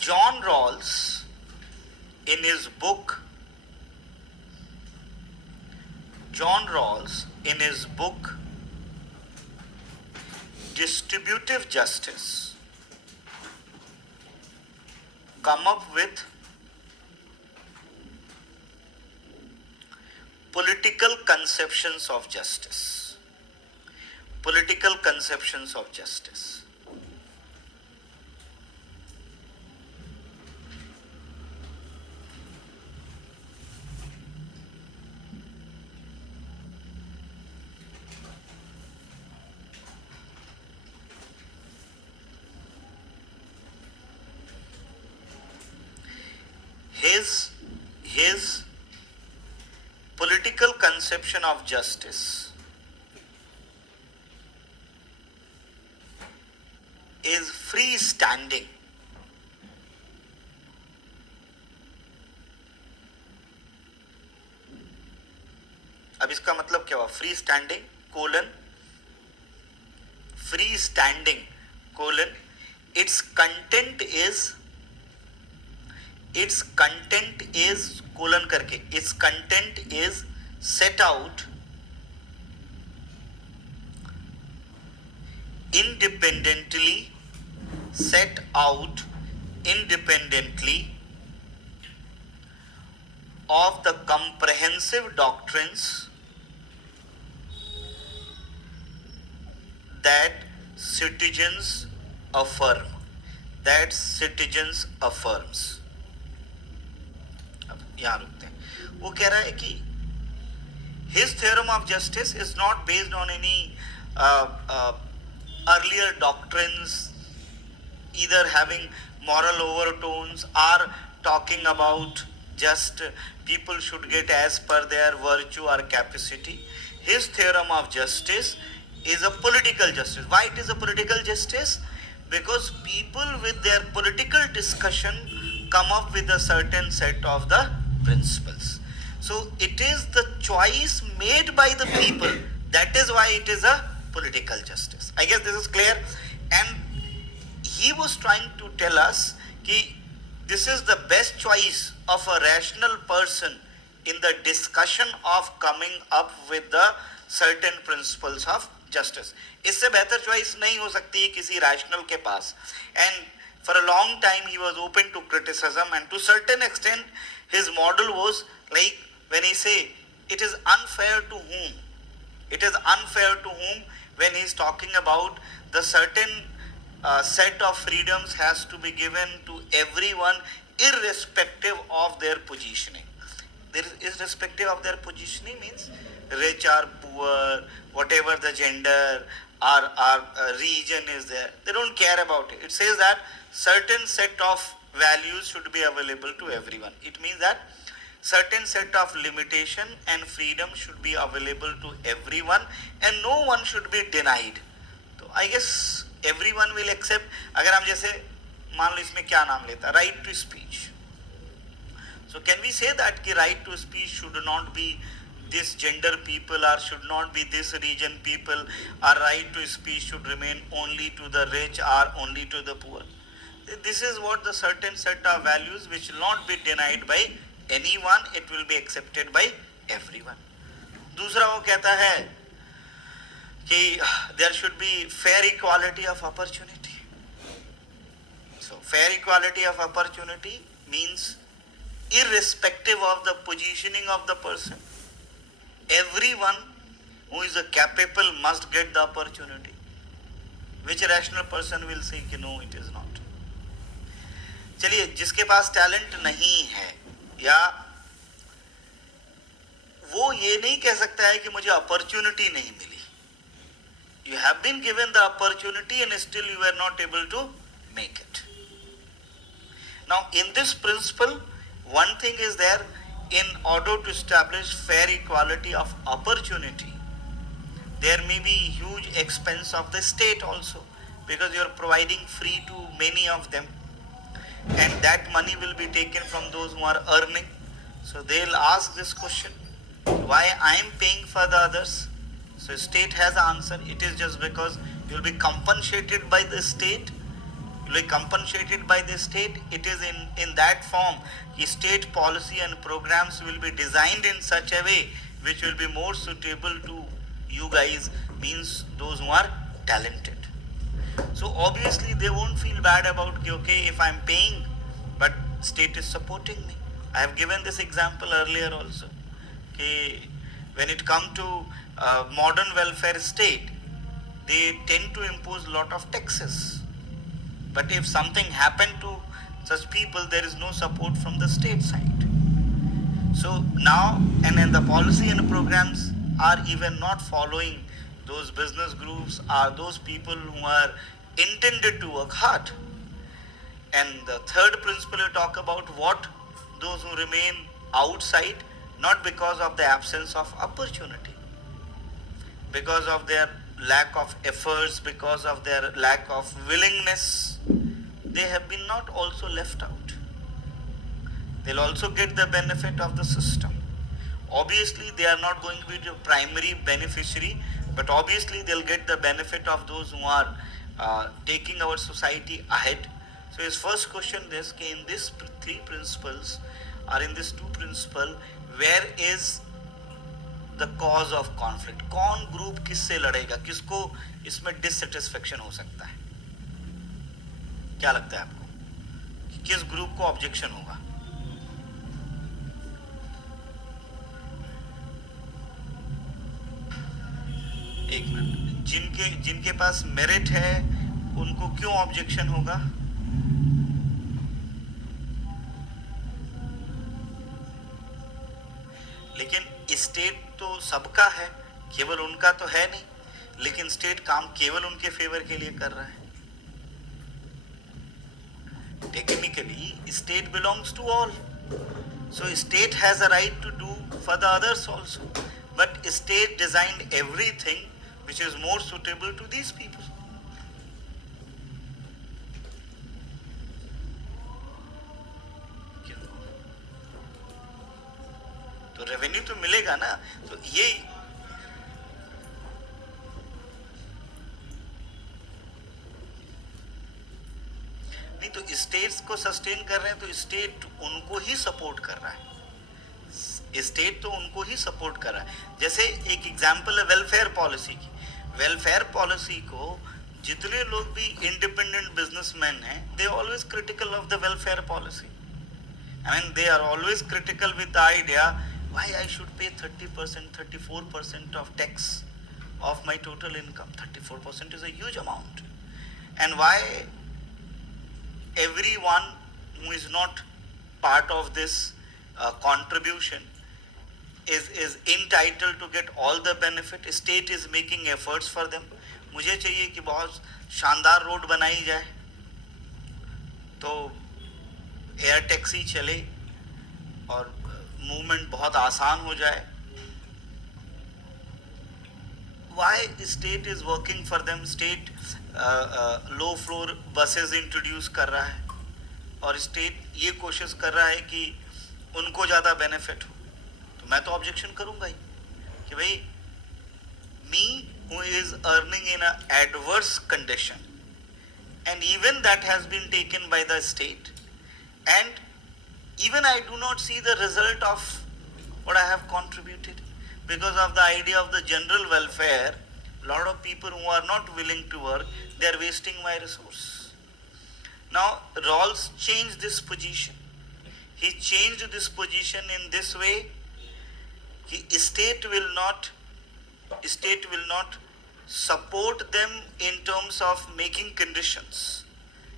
John Rawls, in his book, Distributive Justice, come up with political conceptions of justice. Political conceptions of justice. His political conception of justice is freestanding. अब इसका मतलब क्या हुआ? freestanding colon its content is colon करके its content is set out independently of the comprehensive doctrines that citizens affirms. अब यहाँ रुकते हैं. वो कह रहा है कि his theorem of justice is not based on any earlier doctrines either having moral overtones or talking about just people should get as per their virtue or capacity. His theorem of justice is a political justice. Why it is a political justice? Because people with their political discussion come up with a certain set of the principles. So it is the choice made by the people. That is why it is a political justice. I guess this is clear. And he was trying to tell us that this is the best choice of a rational person in the discussion of coming up with the certain principles of justice. इससे बेहतर choice नहीं हो सकती है किसी rational के पास. And for a long time he was open to criticism, and to certain extent his model was like when he say it is unfair to whom? It is unfair to whom when he is talking about the certain set of freedoms has to be given to everyone irrespective of their positioning. Irrespective of their positioning means rich or poor, whatever the gender or region is there. They don't care about it. It says that certain set of values should be available to everyone. It means that certain set of limitation and freedom should be available to everyone and no one should be denied. So I guess everyone will accept. अगर हम जैसे मान लो इसमें क्या नाम लेता, right to speech. So can we say that कि right to speech should not be this gender people or should not be this region people, our right to speech should remain only to the rich or only to the poor. This is what the certain set of values which will not be denied by anyone, it will be accepted by everyone. दूसरा वो कहता है कि there should be fair equality of opportunity. So fair equality of opportunity means irrespective of the positioning of the person, everyone who is a capable must get the opportunity. Which rational person will say कि no, it is not. चलिए, जिसके पास talent नहीं है या वो ये नहीं कह सकता है कि मुझे अपॉर्चुनिटी नहीं मिली. You have been given the opportunity and still you were not able to make it. Now in this principle, one thing is there, in order to establish fair equality of opportunity, there may be huge expense of the state also, because you are providing free to many of them, and that money will be taken from those who are earning. So they'll ask this question, why I am paying for the others? So state has an answer, it is just because you will be compensated by the state. You will be compensated by the state. It is in that form. State policy and programs will be designed in such a way which will be more suitable to you guys, means those who are talented. So obviously they won't feel bad about, okay, if I'm paying but state is supporting me. I have given this example earlier also. Okay, when it comes to modern welfare state, they tend to impose a lot of taxes. But if something happened to such people, there is no support from the state side. So now, and then the policy and programs are even not following those business groups or those people who are intended to work hard. And the third principle you talk about, what those who remain outside, not because of the absence of opportunity, because of their lack of efforts, because of their lack of willingness, they have been not also left out. They'll also get the benefit of the system. Obviously they are not going to be the primary beneficiary, but obviously they'll get the benefit of those who are taking our society ahead. So his first question is, in these three principles or in this two principle, where is the cause of conflict? कौन group किससे लड़ेगा, किसको इसमें dissatisfaction हो सकता है? क्या लगता है आपको कि किस ग्रुप को ऑब्जेक्शन होगा? एक मिनट, जिनके पास मेरिट है उनको क्यों ऑब्जेक्शन होगा? लेकिन स्टेट तो सबका है, केवल उनका तो है नहीं, लेकिन स्टेट काम केवल उनके फेवर के लिए कर रहा है. Technically, state belongs to all. So state has a right to do for the others also. But state designed everything which is more suitable to these people. तो रेवेन्यू तो मिलेगा ना, तो ये नहीं, तो स्टेट्स को सस्टेन कर रहे हैं, तो स्टेट उनको ही सपोर्ट कर रहा है. स्टेट तो उनको ही सपोर्ट कर रहा है. जैसे एक एग्जांपल है वेलफेयर पॉलिसी की. वेलफेयर पॉलिसी को जितने लोग भी इंडिपेंडेंट बिजनेसमैन हैं, they always critical of the welfare policy. I mean, they are always critical with the idea, why I should pay 30%, 34% of tax of my total income. 34% is a huge amount. And why everyone who is not part of this contribution is entitled to get all the benefit. State is making efforts for them. मुझे चाहिए कि बहुत शानदार road बनाई जाए, तो air taxi चले और मूवमेंट बहुत आसान हो जाए. Why state is working for them? State low floor buses introduce कर रहा है और स्टेट ये कोशिश कर रहा है कि उनको ज़्यादा बेनिफिट हो, तो मैं तो ऑब्जेक्शन करूँगा ही. कि भाई me who is earning in an adverse condition, and even that has been taken by the state, and even I do not see the result of what I have contributed because of the idea of the general welfare. A lot of people who are not willing to work, they are wasting my resource. Now Rawls changed this position. He changed this position in this way. State will not support them in terms of making conditions.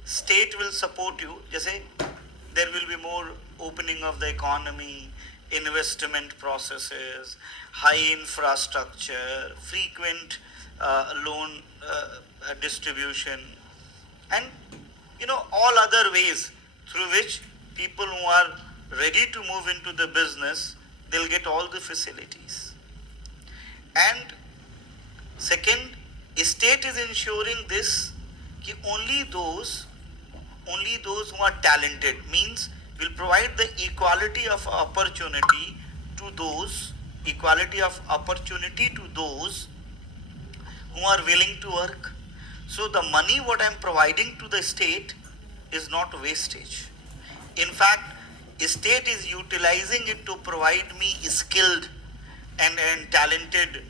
State will support you. जैसे there will be more opening of the economy, investment processes, high infrastructure, frequent loan distribution, and all other ways through which people who are ready to move into the business, they'll get all the facilities. And second, state is ensuring this कि only those who are talented, means will provide the equality of opportunity to those who are willing to work. So the money what I am providing to the state is not wastage. In fact, state is utilizing it to provide me skilled and talented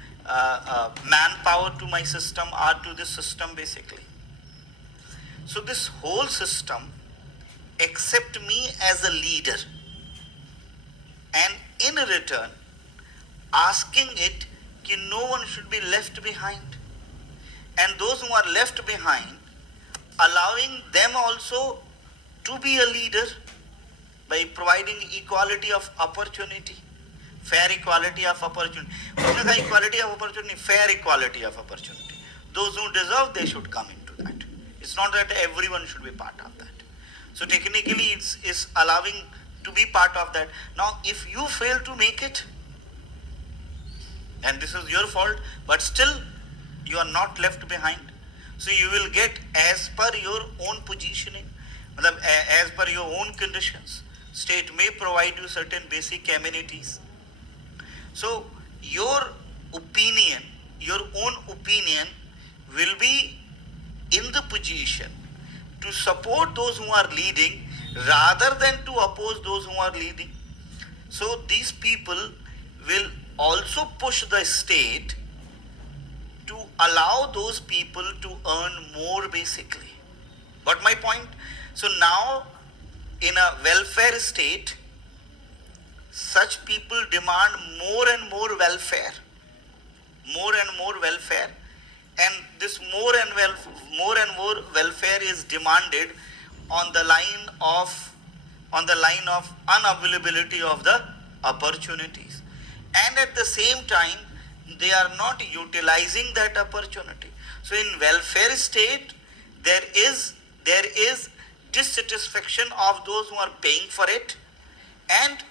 manpower to my system, or to this system basically. So this whole system accept me as a leader, and in return asking it that no one should be left behind, and those who are left behind, allowing them also to be a leader by providing equality of opportunity, fair equality of opportunity. Equality of opportunity, fair equality of opportunity. Those who deserve, they should come into that. It's not that everyone should be part of that. So technically it's allowing to be part of that. Now if you fail to make it, and this is your fault, but still you are not left behind. So you will get as per your own positioning, as per your own conditions. State may provide you certain basic amenities. So your own opinion will be in the position to support those who are leading rather than to oppose those who are leading. So these people will also push the state to allow those people to earn more basically. Got my point? So now in a welfare state, such people demand more and more welfare, and this more and more welfare is demanded on the line of unavailability of the opportunities, and at the same time they are not utilizing that opportunity. So in welfare state there is dissatisfaction of those who are paying for it, and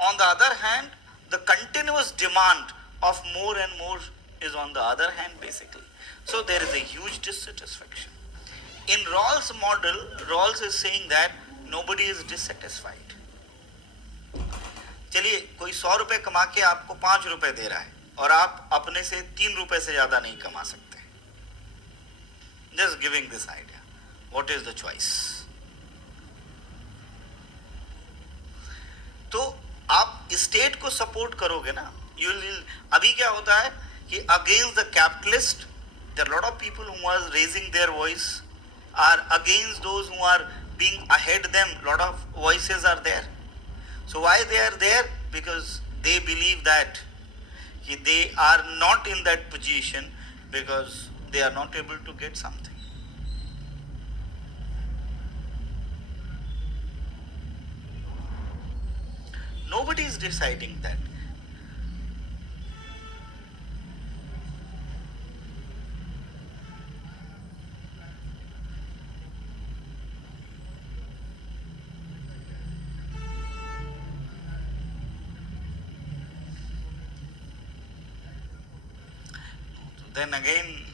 on the other hand the continuous demand of more and more is on the other hand basically. So there is a huge dissatisfaction. In Rawls' model, Rawls is saying that nobody is dissatisfied. चलिए कोई 100 रुपए कमा के आपको 5 रुपए दे रहा है और आप अपने से 3 रुपए से ज्यादा नहीं कमा सकते. Just giving this idea. What is the choice? तो आप स्टेट को सपोर्ट करोगे ना. अभी क्या होता है कि against the capitalist, there are a lot of people who are raising their voice, are against those who are being ahead them. Lot of voices are there. So why they are there? Because they believe that they are not in that position because they are not able to get something. Nobody is deciding that. Then again,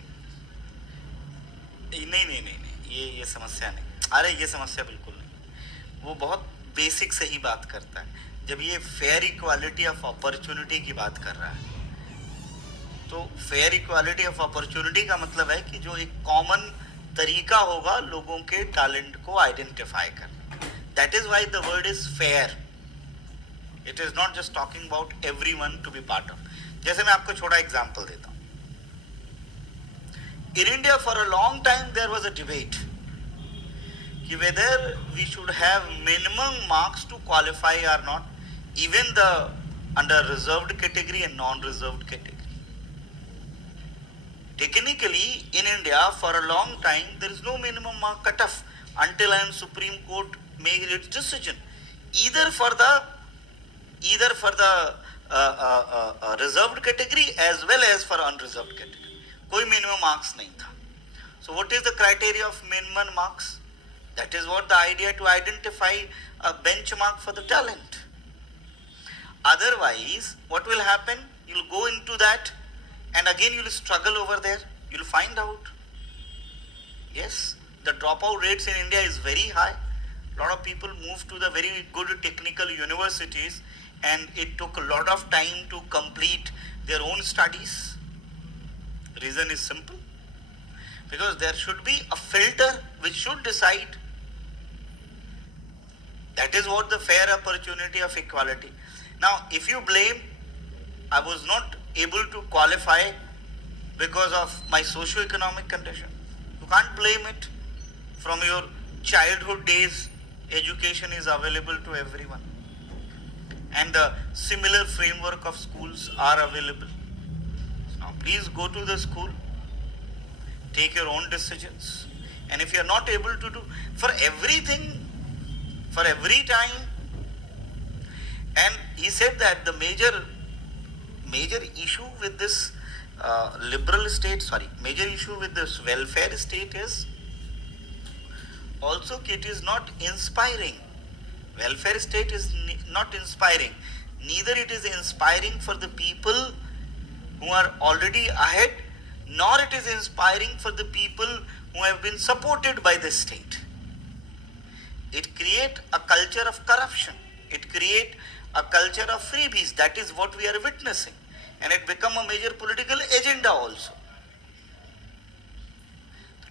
नहीं, ये समस्या नहीं. अरे ये समस्या बिल्कुल नहीं. वो बहुत बेसिक सही बात करता है. जब ये फेयर इक्वालिटी ऑफ अपॉर्चुनिटी की बात कर रहा है, तो फेयर इक्वालिटी ऑफ अपॉर्चुनिटी का मतलब है कि जो एक कॉमन तरीका होगा लोगों के टैलेंट को आइडेंटिफाई करना. That is why the word is fair. It is not just talking about everyone to be part of. जैसे मैं आपको छोटा एग्जांपल देता हूं. In India, for a long time, there was a debate whether we should have minimum marks to qualify or not, even the under reserved category and non-reserved category. Technically, in India, for a long time, there is no minimum mark cutoff until and Supreme Court made its decision, either for the reserved category as well as for unreserved category. कोई minimum marks नहीं था. So what is the criteria of minimum marks? That is what the idea to identify a benchmark for the talent. Otherwise, what will happen? You'll go into that and again you'll struggle over there. You'll find out. Yes, the dropout rates in India is very high. A lot of people move to the very good technical universities and it took a lot of time to complete their own studies. Reason is simple, because there should be a filter which should decide. That is what the fair opportunity of equality. Now, if you blame, I was not able to qualify because of my socio-economic condition, you can't blame it. From your childhood days, education is available to everyone, and the similar framework of schools are available. Now, please go to the school, take your own decisions, and if you are not able to do for everything, for every time, and he said that the major issue with this major issue with this welfare state is also it is not inspiring. Welfare state is not inspiring. Neither it is inspiring for the people who are already ahead, nor it is inspiring for the people who have been supported by the state. It creates a culture of corruption. It creates a culture of freebies. That is what we are witnessing. And it become a major political agenda also.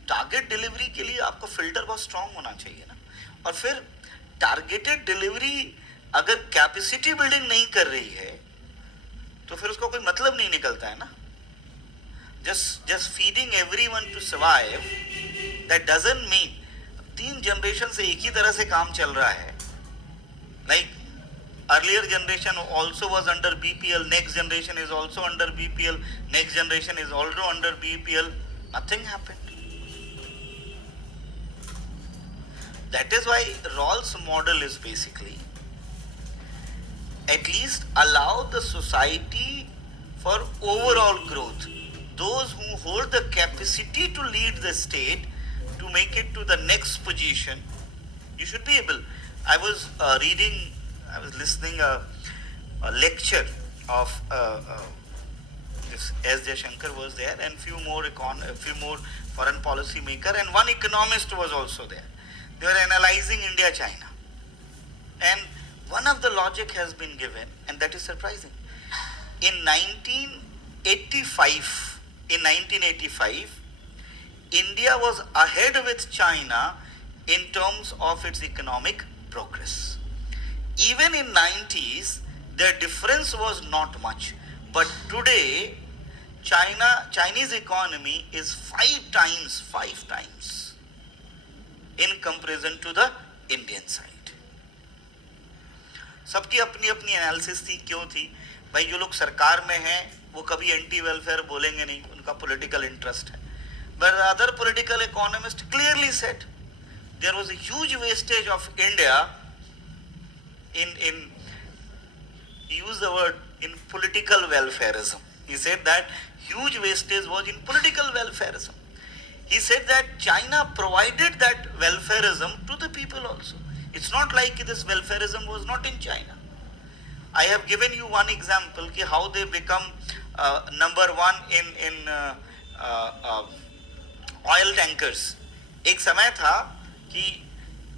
Target delivery के लिए आपको filter बहुत strong होना चाहिए ना. और फिर targeted delivery अगर कैपेसिटी बिल्डिंग नहीं कर रही है तो फिर उसका कोई मतलब नहीं निकलता है ना. just feeding everyone to survive, that doesn't mean 3 generation से एक ही तरह से काम चल रहा है. Like earlier generation also was under BPL, next generation is also under BPL, next generation is also under BPL. Nothing happened. That is why Rawls model is basically at least allow the society for overall growth. Those who hold the capacity to lead the state to make it to the next position, you should be able. I was listening a lecture of this S. Jaishankar was there, and few more foreign policy maker, and one economist was also there. They were analyzing India-China, and one of the logic has been given, and that is surprising. In 1985, India was ahead with China in terms of its economic progress. Even in 90s, the difference was not much. But today, Chinese economy is 5 times in comparison to the Indian side. सबकी अपनी अपनी analysis थी. क्यों थी भाई? जो लोग सरकार में हैं वो कभी एंटी वेलफेयर बोलेंगे नहीं, उनका पॉलिटिकल इंटरेस्ट है. But other political economists clearly said there was a huge wastage of India in he used the word in political welfareism. He said that huge wastage was in political welfareism. He said that China provided that welfareism to the people also. It's not like this welfareism was not in China. I have given you one example ki how they become number one in oil tankers. एक समय था कि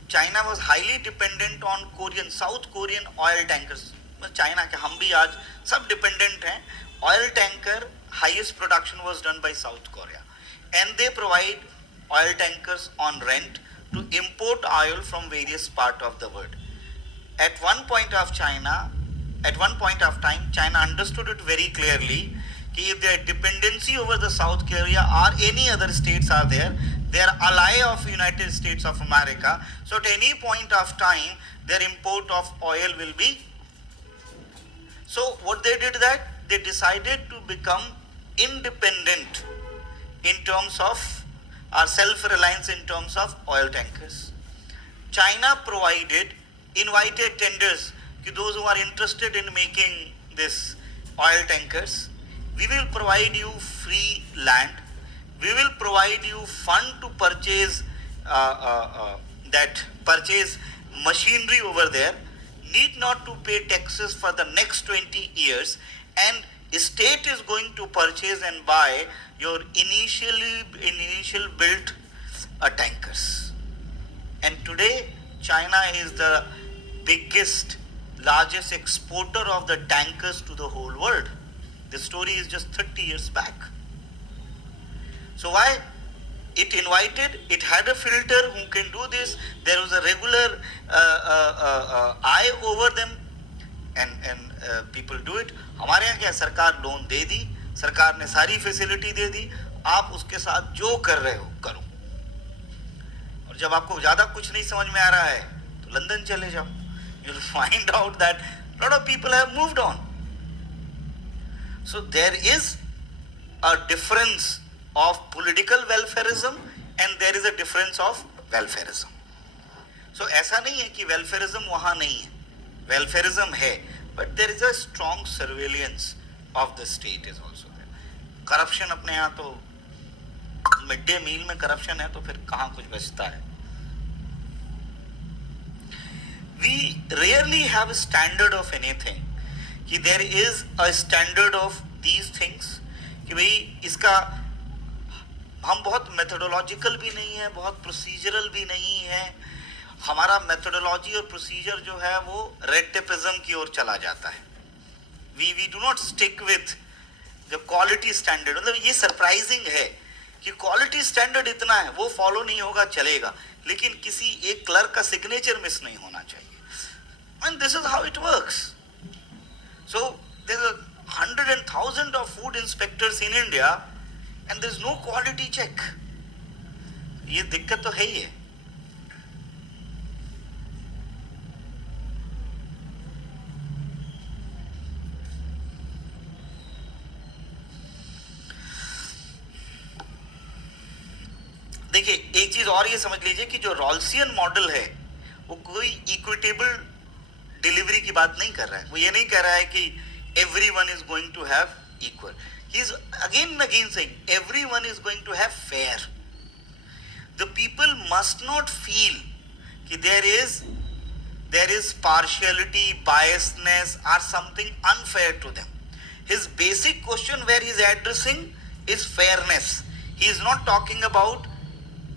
China was highly dependent on South Korean oil tankers. China के हम भी आज सब dependent हैं. Oil tanker highest production was done by South Korea, and they provide oil tankers on rent to import oil from various parts of the world. At one point of China, at one point of time, China understood it very clearly. If their dependency over the South Korea or any other states are there, they are ally of United States of America. So at any point of time, their import of oil will be. So what they did that they decided to become independent in terms of or self-reliance in terms of oil tankers. China invited tenders to those who are interested in making this oil tankers. We will provide you free land. We will provide you fund to purchase purchase machinery over there. Need not to pay taxes for the next 20 years, and state is going to purchase and buy your initial built tankers. And today China is the largest exporter of the tankers to the whole world. The story is just 30 years back. So why? It had a filter who can do this. There was a regular eye over them, and people do it. हमारे यहाँ क्या सरकार loan दे दी, सरकार ने सारी facility दे दी, आप उसके साथ जो कर रहे हो करो, और जब आपको ज़्यादा कुछ नहीं समझ में आ रहा है तो लंदन चले जाओ. You'll find out that a lot of people have moved on. So there is a difference of political welfareism and there is a difference of welfareism. So ऐसा नहीं है कि welfareism वहाँ नहीं है, welfareism है, but there is a strong surveillance of the state is also there. Corruption अपने यहाँ तो मिड डे मील में करप्शन है तो फिर कहाँ कुछ बचता है. We rarely have a standard of anything. कि there is a standard of these things. कि भाई इसका हम बहुत मेथोडोलॉजिकल भी नहीं है, बहुत प्रोसीजरल भी नहीं है. हमारा मेथोडोलॉजी और प्रोसीजर जो है वो रेड टेपिज्म की ओर चला जाता है. We do not stick with the quality standard. मतलब ये सरप्राइजिंग है कि क्वालिटी स्टैंडर्ड इतना है, वो फॉलो नहीं होगा चलेगा, लेकिन किसी एक क्लर्क का सिग्नेचर मिस नहीं होना चाहिए. And this is how it works. So there are 100 and 1000 of food inspectors in India and there is no quality check. ये दिक्कत तो है ही है. देखिए एक चीज और ये समझ लीजिए कि जो रॉल्सियन मॉडल है वो कोई इक्विटेबल डिलीवरी की बात नहीं कर रहा है. वो ये नहीं कह रहा है कि everyone is going to have equal. He is again and again saying everyone is going to have fair. The people must not feel कि there is partiality, biasness or something unfair to them. His basic question where he is addressing is fairness. He is not talking about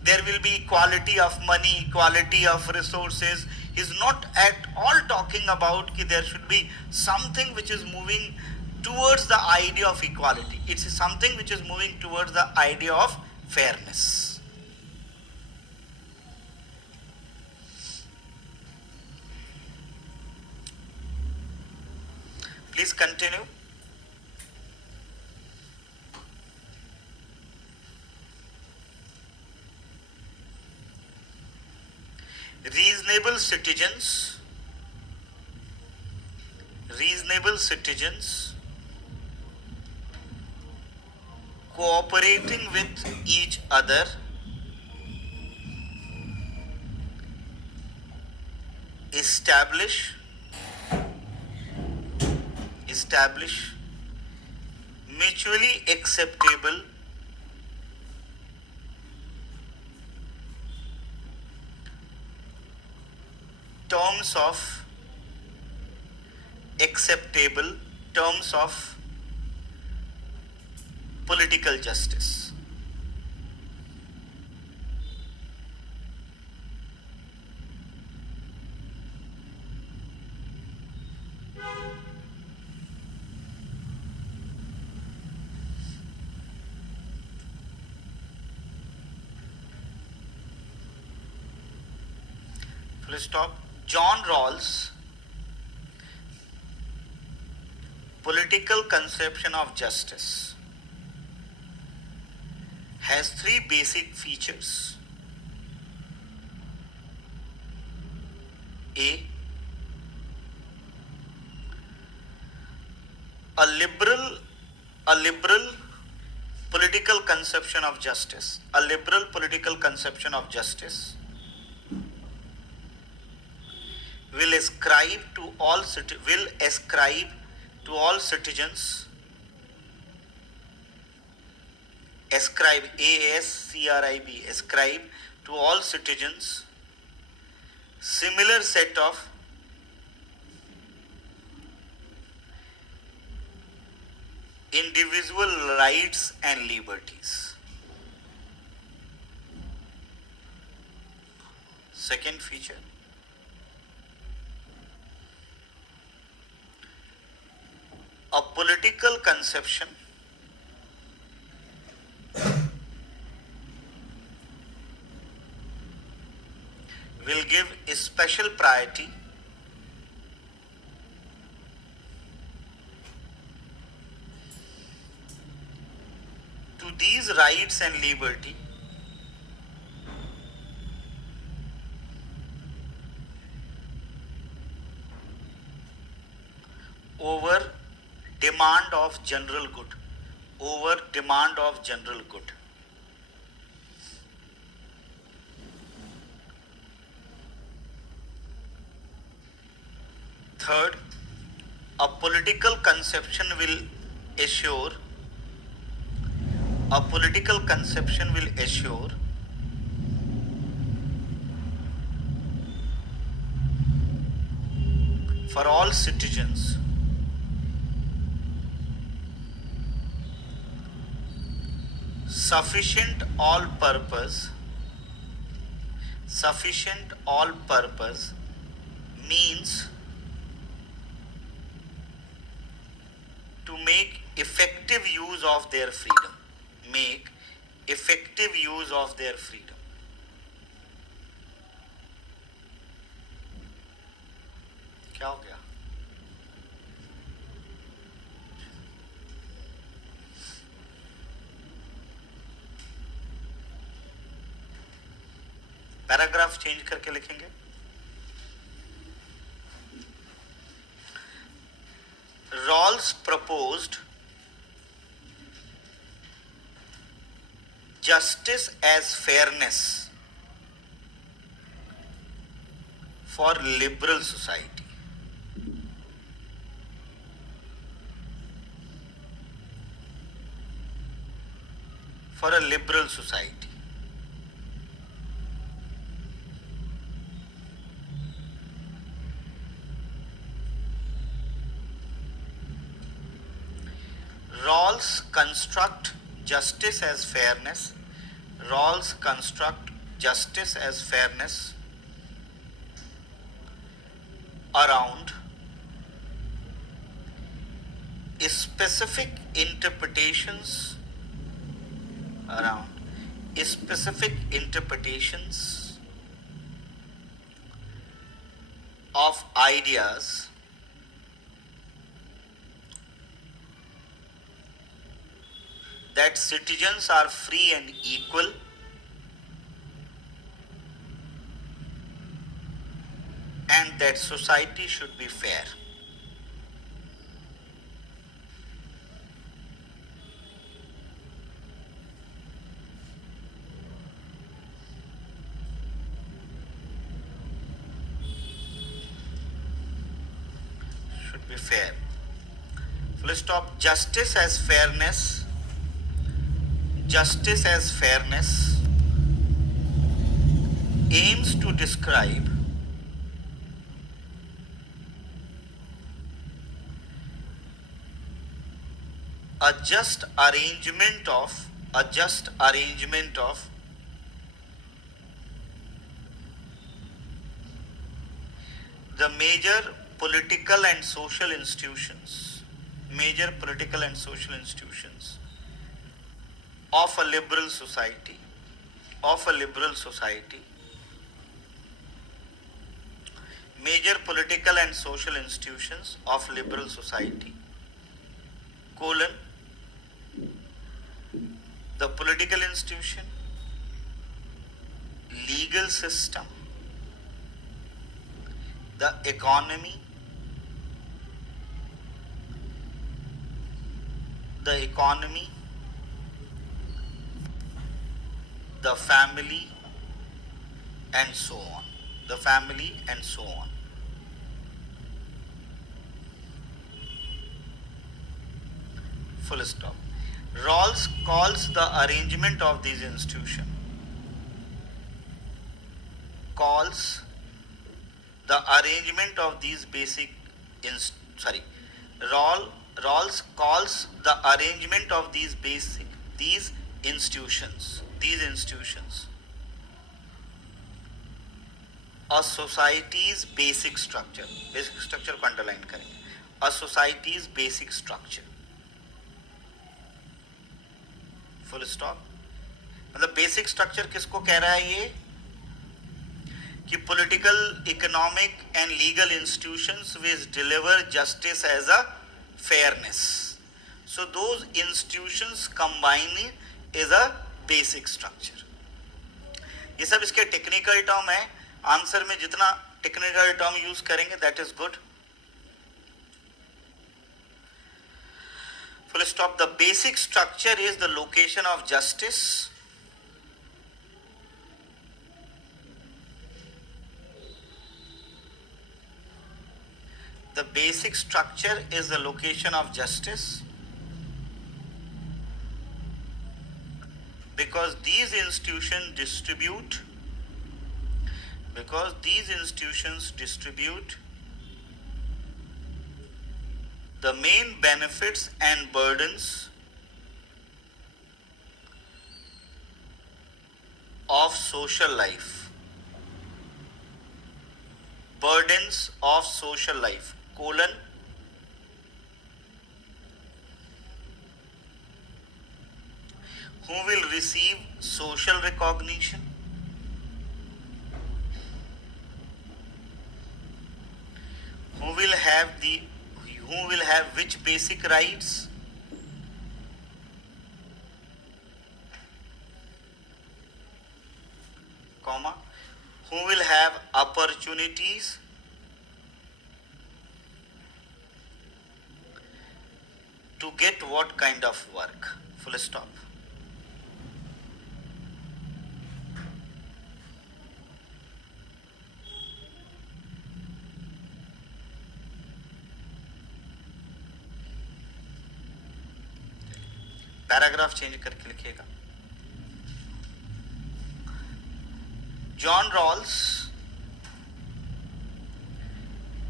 there will be equality of money, equality of resources. He is not at all talking about that there should be something which is moving towards the idea of equality. It's something which is moving towards the idea of fairness. Please continue. Reasonable citizens cooperating with each other establish mutually acceptable terms of political justice. Full stop. John Rawls' political conception of justice has three basic features. A. A liberal political conception of justice. A liberal political conception of justice will ascribe to all citizens, ascribe, ASCRIB, ascribe to all citizens similar set of individual rights and liberties. Second feature, a political conception will give a special priority to these rights and liberty over demand of general good. Over demand of general good. Third, a political conception will assure for all citizens sufficient all-purpose means to make effective use of their freedom. Make effective use of their freedom. क्या हो गया? Paragraph change करके लिखेंगे. Rawls proposed justice as fairness for liberal society. For a liberal society. Rawls construct justice as fairness. Rawls construct justice as fairness around specific interpretations of ideas that citizens are free and equal, and that society should be fair. Should be fair. Full stop. Justice as fairness aims to describe a just arrangement of the major political and social institutions of a liberal society major political and social institutions of liberal society, colon, the political institution, legal system, the economy, the economy, the family, and so on. The family and so on. Full stop. Rawls calls the arrangement of these institutions, calls the arrangement of these basic sorry, Rawls calls the arrangement of these institutions a society's basic structure. Basic structure को underline करेंगे. A society's basic structure. Full stop. मतलब basic structure किसको कह रहा है ये कि political, economic and legal institutions which deliver justice as a fairness. So those institutions combine is a basic structure. ये सब इसके टेक्निकल टर्म है. आंसर में जितना टेक्निकल टर्म यूज करेंगे that is good. Full stop. The basic structure is the location of justice, the basic structure is the location of justice, because these institutions distribute the main benefits and burdens of social life. Burdens of social life, colon, who will receive social recognition, who will have which basic rights, comma, who will have opportunities to get what kind of work. Full stop. Paragraph change करके लिखिएगा. John Rawls,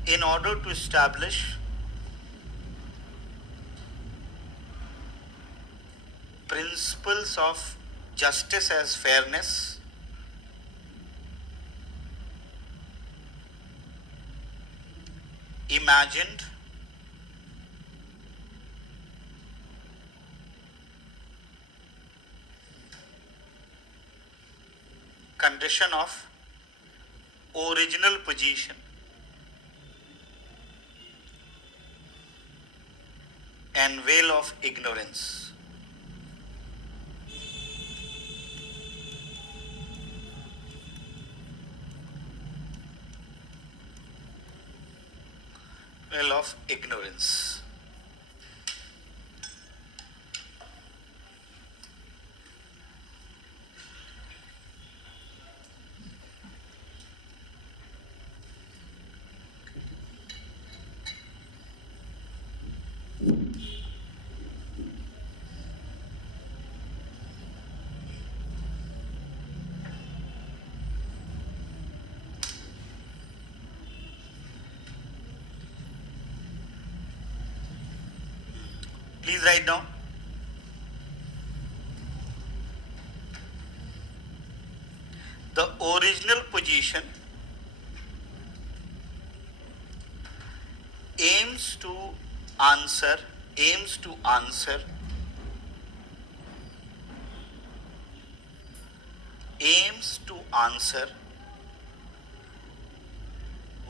in order to establish principles of justice as fairness, imagined condition of original position and veil of ignorance. Veil of ignorance. Please write down. The original position aims to answer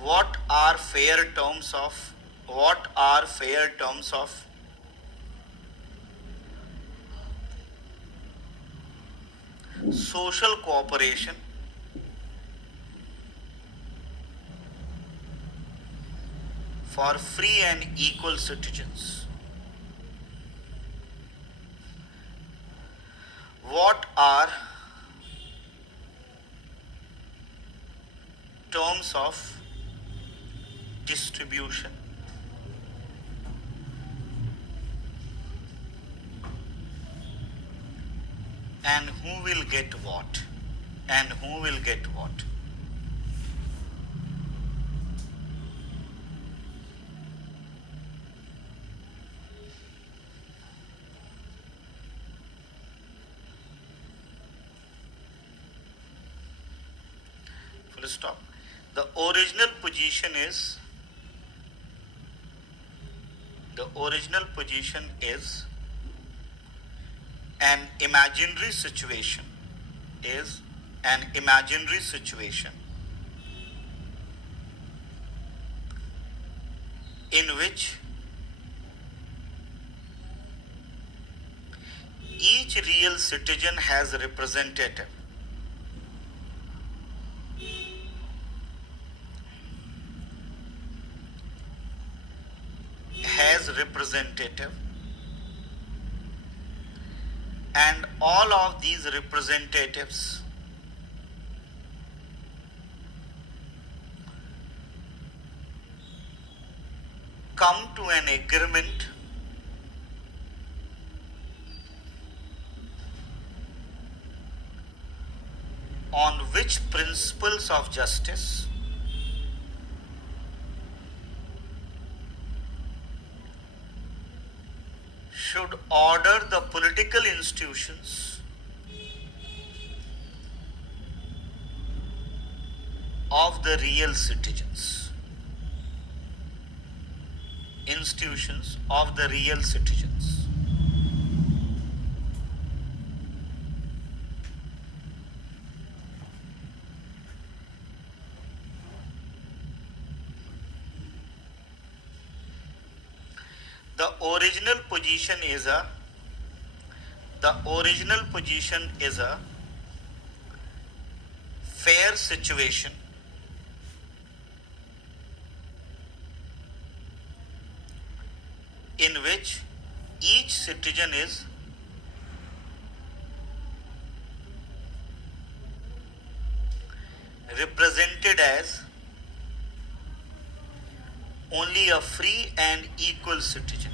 what are fair terms of social cooperation for free and equal citizens? What are terms of distribution and who will get what? Full stop. The original position is an imaginary situation in which each real citizen has a representative and all of these representatives come to an agreement on which principles of justice should order the political institutions of the real citizens. The original position is a fair situation in which each citizen is represented as only a free and equal citizen.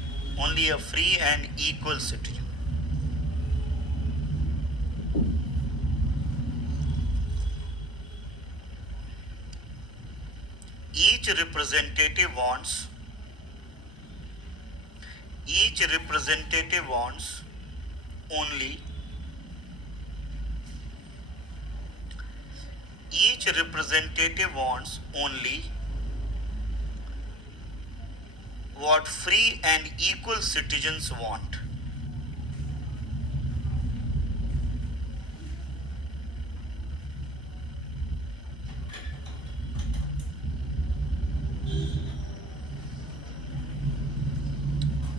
Each representative wants only what free and equal citizens want.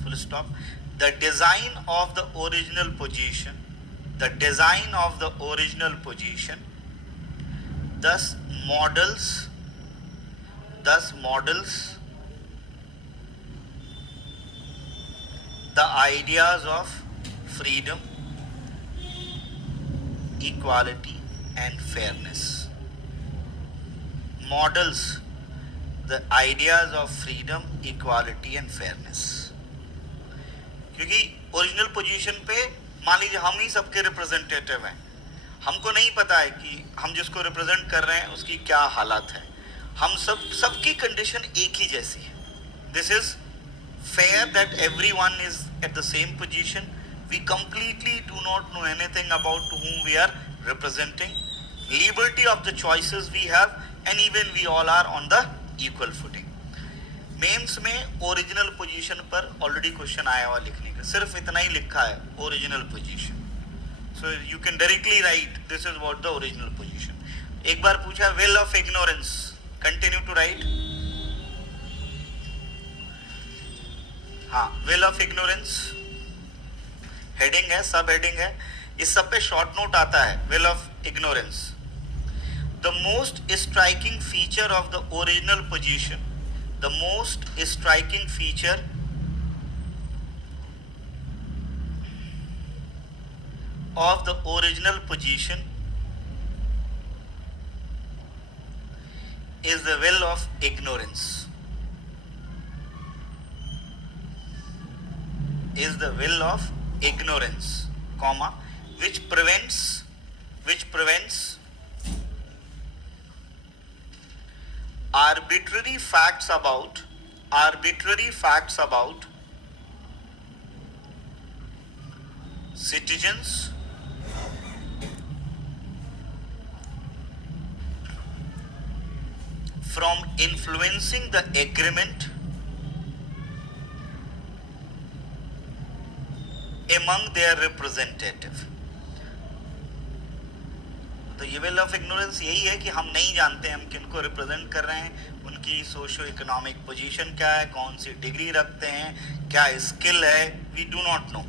Full stop. The design of the original position thus models the ideas of freedom, equality and fairness. Models the ideas of freedom, equality and fairness. क्योंकि original position पे मान लीजिए हम ही सबके representative हैं, हमको नहीं पता है कि हम जिसको रिप्रेजेंट कर रहे हैं उसकी क्या हालत है, हम सबकी कंडीशन एक ही जैसी है. This is fair that everyone is at the same position. We completely do not know anything about whom we are representing. Liberty of the choices we have, and even we all are on the equal footing. Mains में original position पर already question आया हुआ लिखने का, सिर्फ इतना ही लिखा है original position. So you can directly write this is what the original position. एक बार पूछा will of ignorance, Continue to write. हाँ, will of ignorance हेडिंग है, सब हेडिंग है, इस सब पे शॉर्ट नोट आता है. will of ignorance. The most striking feature of the original position, the most striking feature of the original position is the will of ignorance. Is the will of ignorance, comma, which prevents arbitrary facts about citizens from influencing the agreement among their representative. तो ये will of ignorance यही है कि हम नहीं जानते हम किनको रिप्रेजेंट कर रहे हैं, उनकी सोशो इकोनॉमिक पोजीशन क्या है, कौन सी डिग्री रखते हैं, क्या स्किल है, we do not know.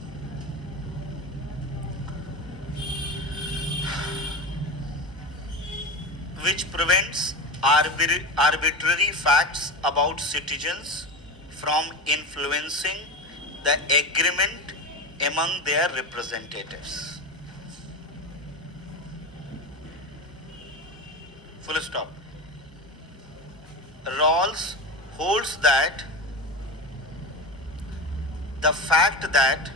Which prevents arbitrary facts about citizens from influencing the agreement among their representatives. Full stop. Rawls holds that the fact that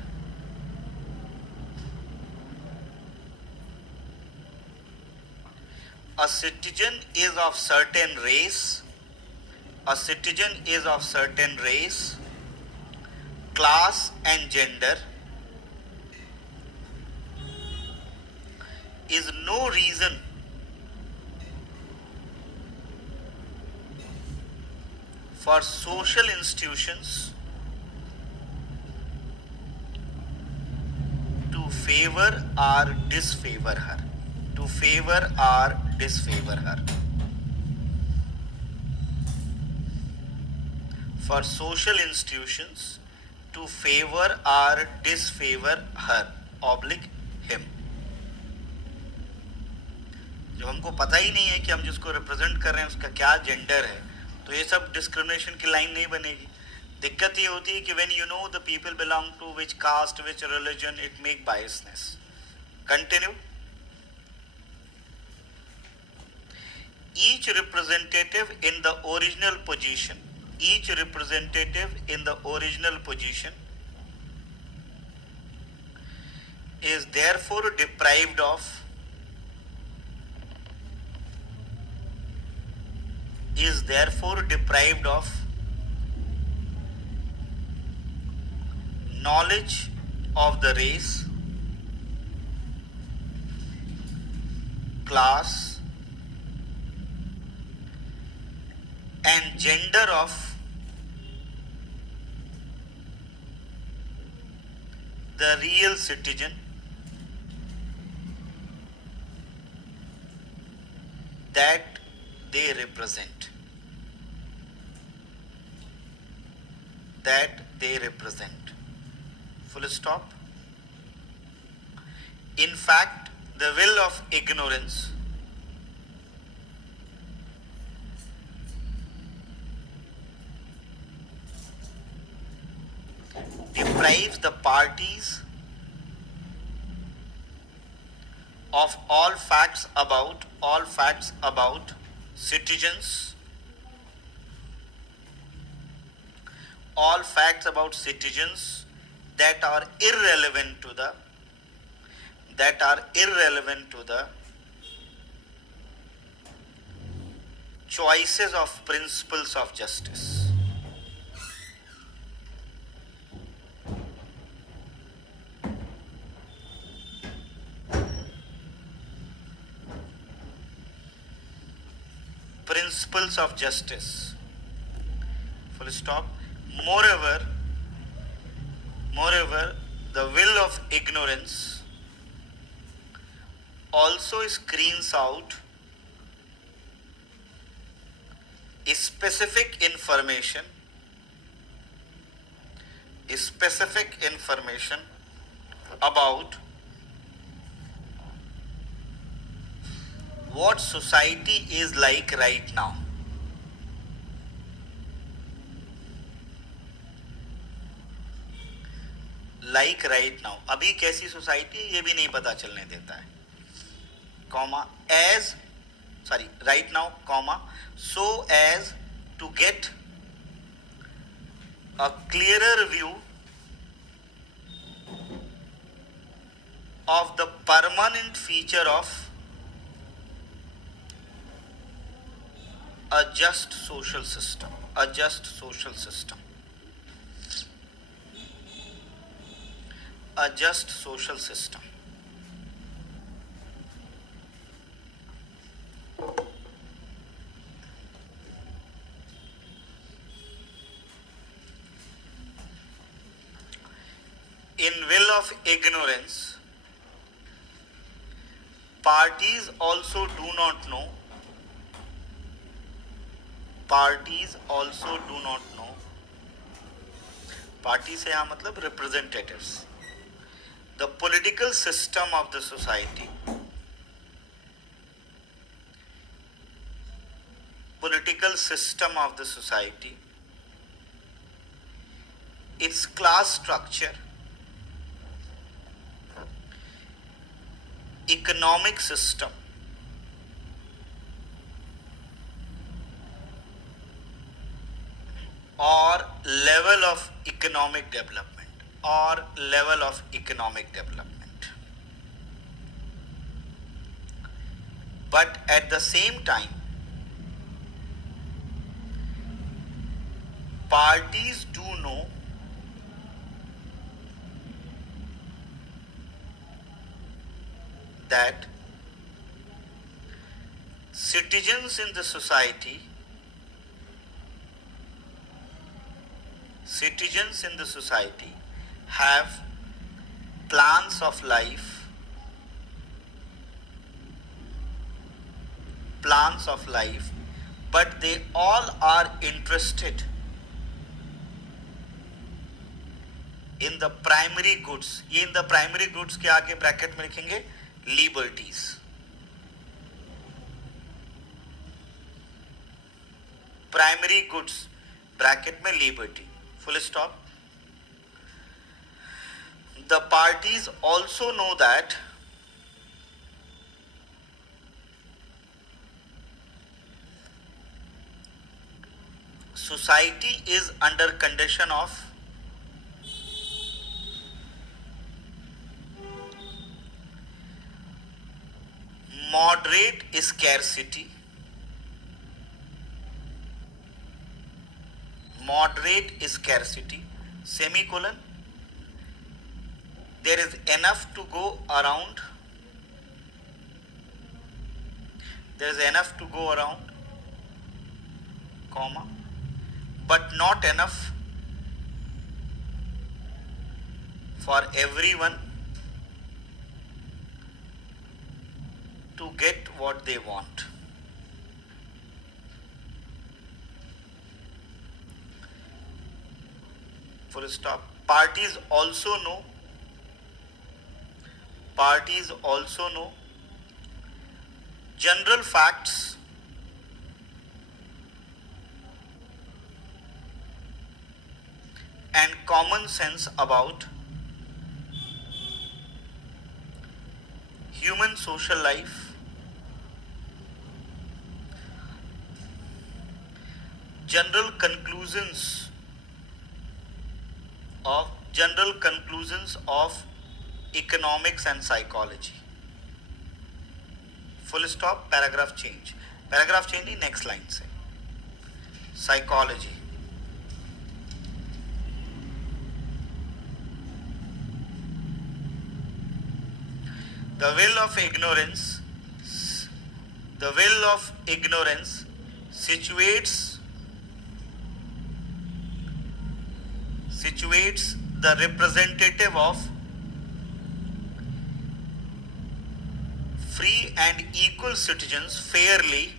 a citizen is of certain race, class and gender is no reason for social institutions to favor or disfavor her. For social institutions to favor or disfavor her oblique him. जब हमको पता ही नहीं है कि हम जिसको represent कर रहे हैं उसका क्या जेंडर है, तो ये सब डिस्क्रिमिनेशन की लाइन नहीं बनेगी. दिक्कत ये होती है कि when you know the people belong to which caste, which religion, it make biasness. Continue. Each representative in the original position is therefore deprived of knowledge of the race, class and gender of the real citizen that they represent. Full stop. In fact, the will of ignorance deprives the parties of all facts about citizens, that are irrelevant to the choices of principles of justice. Principles of justice. Full stop. Moreover, the will of ignorance also screens out specific information about what society is like right now. Like right now, अभी कैसी society ये भी नहीं पता चलने देता है, comma, as, sorry, right now, comma, so as to get a clearer view of the permanent feature of a just social system. A just social system. A just social system. In will of ignorance, parties also do not know. Parties also do not know. Party से यहाँ मतलब representatives. The political system of the society. Political system of the society. Its class structure. Economic system. Or level of economic development. Or level of economic development. But at the same time, parties do know that citizens in the society have plans of life, but they all are interested in the primary goods. ये in the primary goods के आगे bracket में लिखेंगे liberties. Primary goods bracket में liberty, full stop. The parties also know that society is under condition of moderate scarcity, semicolon, there is enough to go around, comma, but not enough for everyone to get what they want. Full stop. Parties also know general facts and common sense about human social life, general conclusions of economics and psychology. Full stop. Paragraph change he next line से. Psychology. The will of ignorance situates the representative of free and equal citizens fairly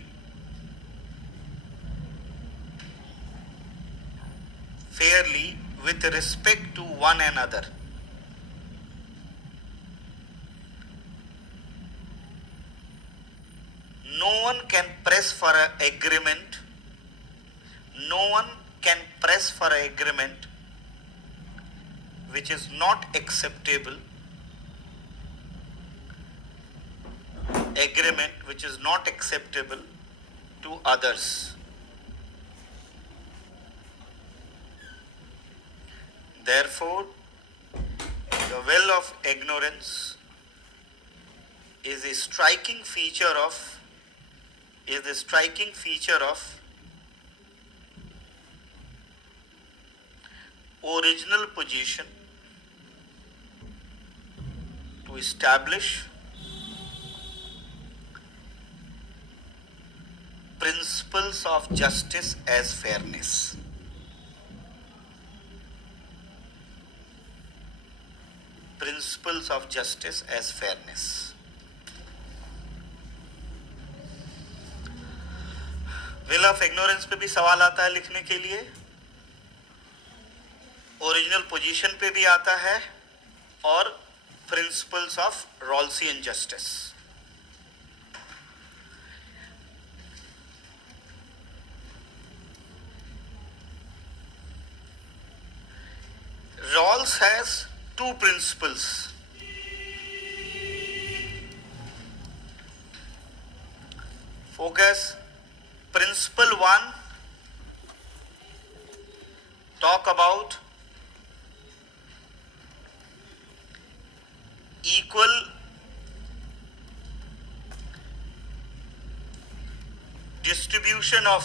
fairly with respect to one another. No one can press for an agreement. No one can press for an agreement which is not acceptable. Agreement which is not acceptable to others. Therefore, the well of ignorance is a striking feature of original position to establish principles of justice as fairness. Principles of justice as fairness. Will of ignorance पे भी सवाल आता है लिखने के लिए, original position पे भी आता है, और principles of Rawlsian justice. Rawls has two principles. Focus. Principle 1 talk about equal distribution of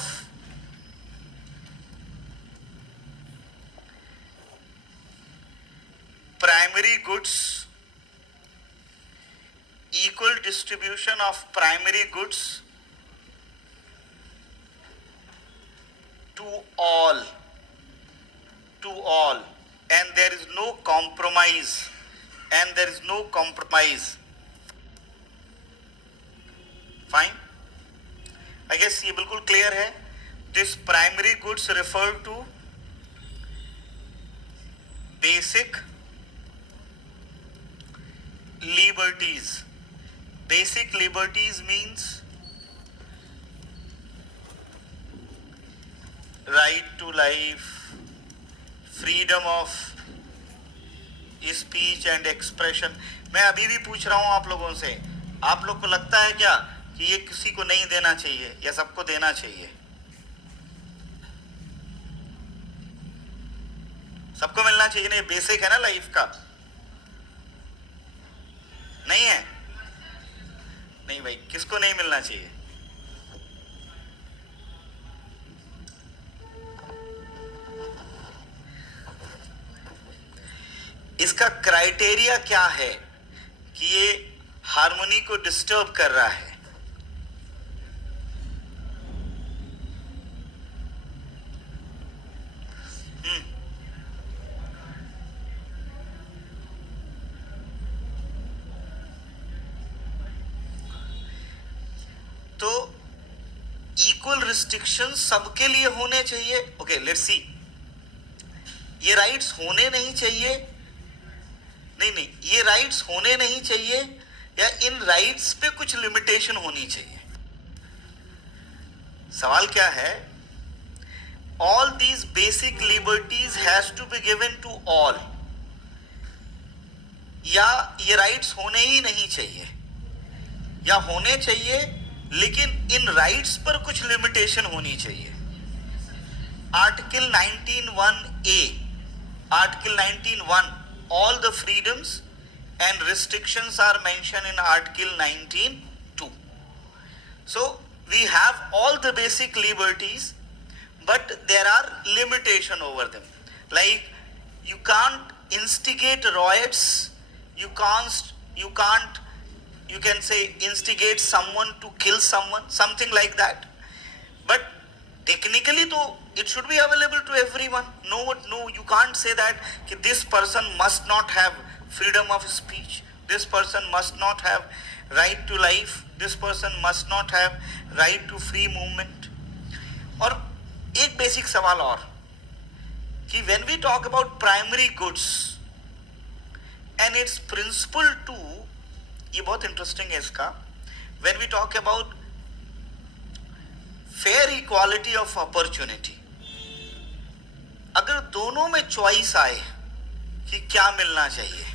primary goods, equal distribution of primary goods to all, and there is no compromise, fine. I guess ये बिल्कुल clear है. This primary goods refer to basic liberties. Basic liberties means right to life, freedom of speech and expression. मैं अभी भी पूछ रहा हूं आप लोगों से, आप लोग को लगता है क्या कि ये किसी को नहीं देना चाहिए या सबको देना चाहिए? सबको मिलना चाहिए ना, ये बेसिक है ना लाइफ का. नहीं है? नहीं भाई, किसको नहीं मिलना चाहिए? इसका क्राइटेरिया क्या है कि ये हार्मोनी को डिस्टर्ब कर रहा है? तो इक्वल रिस्ट्रिक्शन सबके लिए होने चाहिए. Okay, let's see. ये राइट्स होने नहीं चाहिए. नहीं, ये राइट्स होने नहीं चाहिए, या इन राइट्स पे कुछ लिमिटेशन होनी चाहिए. सवाल क्या है? All these basic liberties has to be given to all, या ये राइट्स होने ही नहीं चाहिए, या होने चाहिए लेकिन इन राइट्स पर कुछ लिमिटेशन होनी चाहिए. Article 19(1)(a, article 19(1), all the freedoms and restrictions are mentioned in article 19(2). So we have all the basic liberties, but there are limitation over them. Like you can't instigate riots, you can say instigate someone to kill someone, something like that. But technically though it should be available to everyone. No, you can't say that this person must not have freedom of speech, this person must not have right to life, this person must not have right to free movement. और एक basic सवाल और कि when we talk about primary goods and its principle to, ये बहुत interesting है इसका, when we talk about fair equality of opportunity, अगर दोनों में choice आए कि क्या मिलना चाहिए,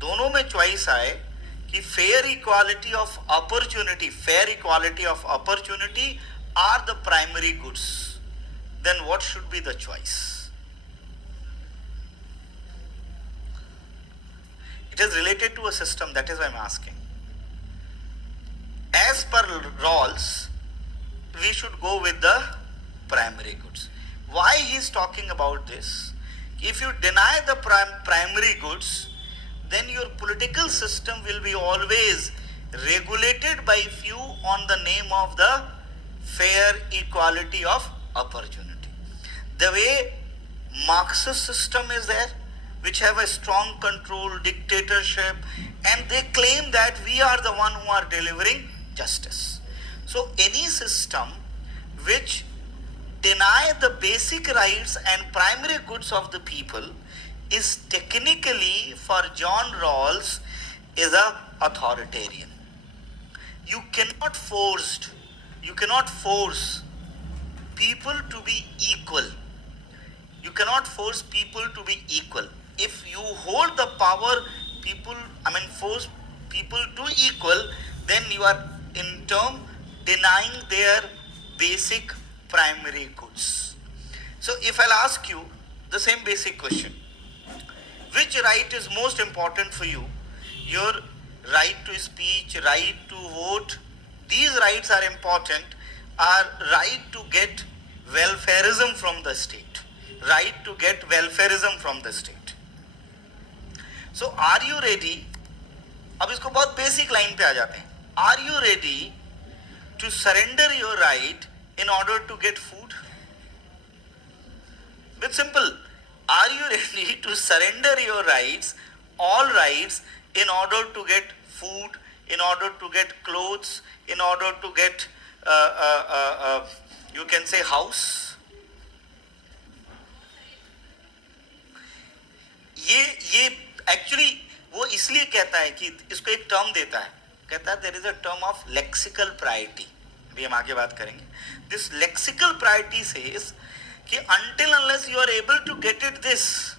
दोनों में choice आए कि fair equality of opportunity are the primary goods, then what should be the choice? It is related to a system, that is why I'm asking. As per Rawls, we should go with the primary goods. Why he is talking about this? If you deny the primary goods, then your political system will be always regulated by few on the name of the fair equality of opportunity. The way Marxist system is there, which have a strong control, dictatorship, and they claim that we are the one who are delivering justice. So any system which deny the basic rights and primary goods of the people is technically, for John Rawls, is a authoritarian. You cannot force people to be equal. You cannot force people to be equal. If you hold the power, force people to equal, then you are in turn denying their basic primary goods. So if I'll ask you the same basic question, which right is most important for you? Your right to speech, right to vote, these rights are important, are right to get welfareism from the state. Right to get welfareism from the state. So are you ready? अब इसको बहुत basic line पे आ जाते हैं. Are you ready to surrender your right in order to get food? It's simple. Are you ready to surrender your rights, all rights, in order to get food, in order to get clothes, in order to get, you can say, house? ये actually वो इसलिए कहता है कि इसको एक term देता है, कहता है there is a term of lexical priority. अभी हम आगे बात करेंगे. दिस लेक्सिकल प्रायोरिटी सेज कि until unless you are able to get it this,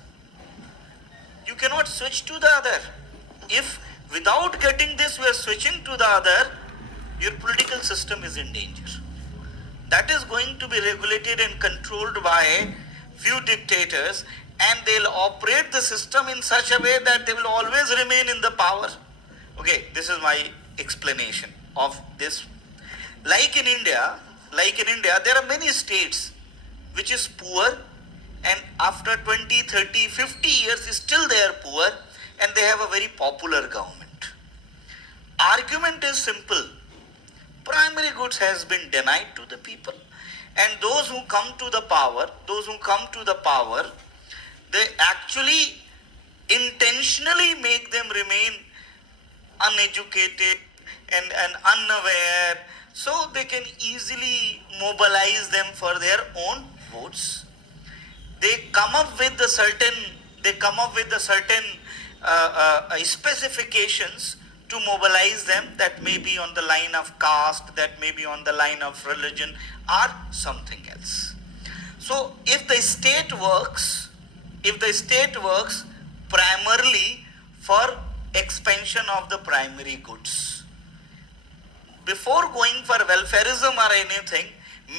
you cannot switch to the other. If without getting this you are switching to the other, your political system is in danger. That is going to be regulated and controlled by few dictators, and they'll operate the system in such a way that they will always remain in the power. Okay, this is my explanation of this. Like in India, there are many states which is poor, and after 20, 30, 50 years still they are poor, and they have a very popular government. Argument is simple. Primary goods has been denied to the people, and those who come to the power, they actually intentionally make them remain uneducated and unaware, so they can easily mobilize them for their own votes. They come up with certain specifications to mobilize them, that may be on the line of caste, that may be on the line of religion, or something else. So if the state works primarily for expansion of the primary goods, before going for welfareism or anything,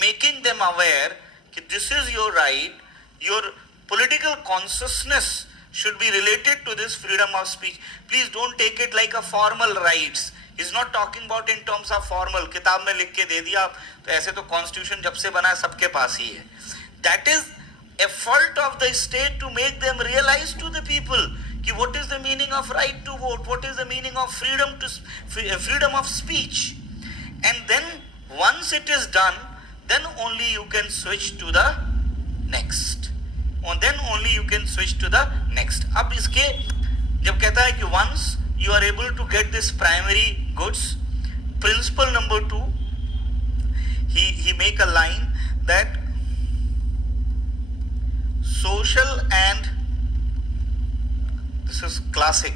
making them aware that this is your right, your political consciousness should be related to this freedom of speech. Please don't take it like a formal rights. He's not talking about in terms of formal, किताब में लिख के दे दिया, तो ऐसे तो constitution जब से बना है सबके पास ही है. That is effort of the state to make them realize to the people कि what is the meaning of right to vote, what is the meaning of freedom of speech. And then once it is done, then only you can switch to the next. And then only you can switch to the next. अब इसके जब कहता है कि once you are able to get this primary goods, principle number 2, he make a line that social and this is classic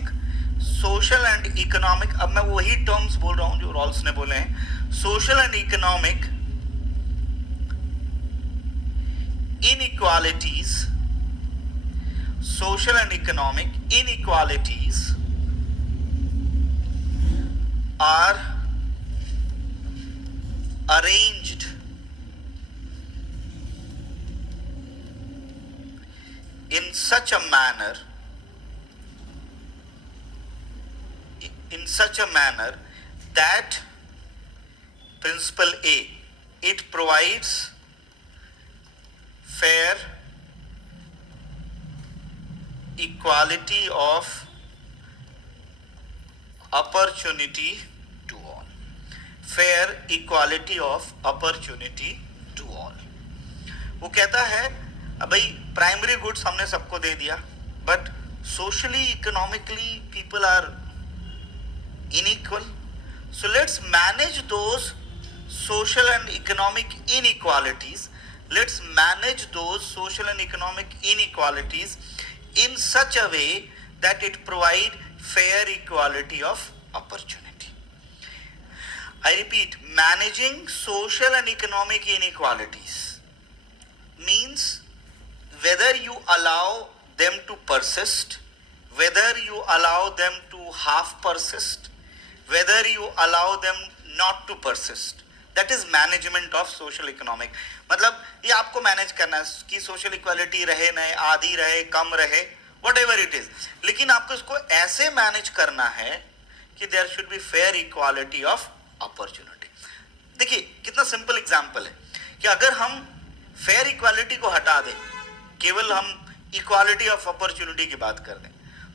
social and economic. अब मैं वही terms बोल रहा हूँ जो रॉल्स ने बोले हैं. Social and economic inequalities, social and economic inequalities are arranged in such a manner that principle A, it provides fair equality of opportunity to all. Fair equality of opportunity to all. वो कहता है अब भाई primary goods हमने सबको दे दिया, but socially economically people are unequal. So let's manage those social and economic inequalities. Let's manage those social and economic inequalities in such a way that it provide fair equality of opportunity. I repeat, managing social and economic inequalities means whether you allow them to persist, whether you allow them to half persist, whether you allow them not to persist. That is management of social economic. मतलब ये आपको manage करना है कि social equality रहे न आधी रहे कम रहे whatever it is, लेकिन आपको इसको ऐसे मैनेज करना है कि there should be fair equality of opportunity. देखिए कितना सिंपल एग्जाम्पल है कि अगर हम फेयर इक्वालिटी को हटा दें, केवल हम इक्वालिटी ऑफ अपॉर्चुनिटी की बात कर दें,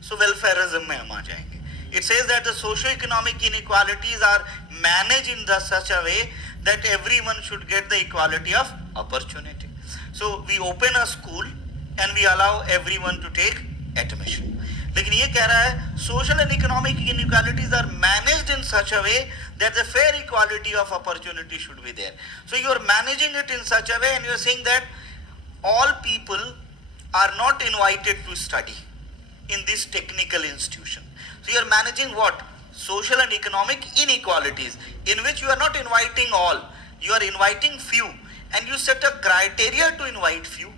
सो वेलफेयरिज्म में हम आ जाएंगे. It says that the socio-economic inequalities are managed in such a way that everyone should get the equality of opportunity. So we open a school and we allow everyone to take admission. लेकिन ये कह रहा है social and economic inequalities are managed in such a way that the fair equality of opportunity should be there. So you are managing it in such a way and you are saying that all people are not invited to study in this technical institution. So you are managing what? Social and economic inequalities in which you are not inviting all, you are inviting few, and you set a criteria to invite few.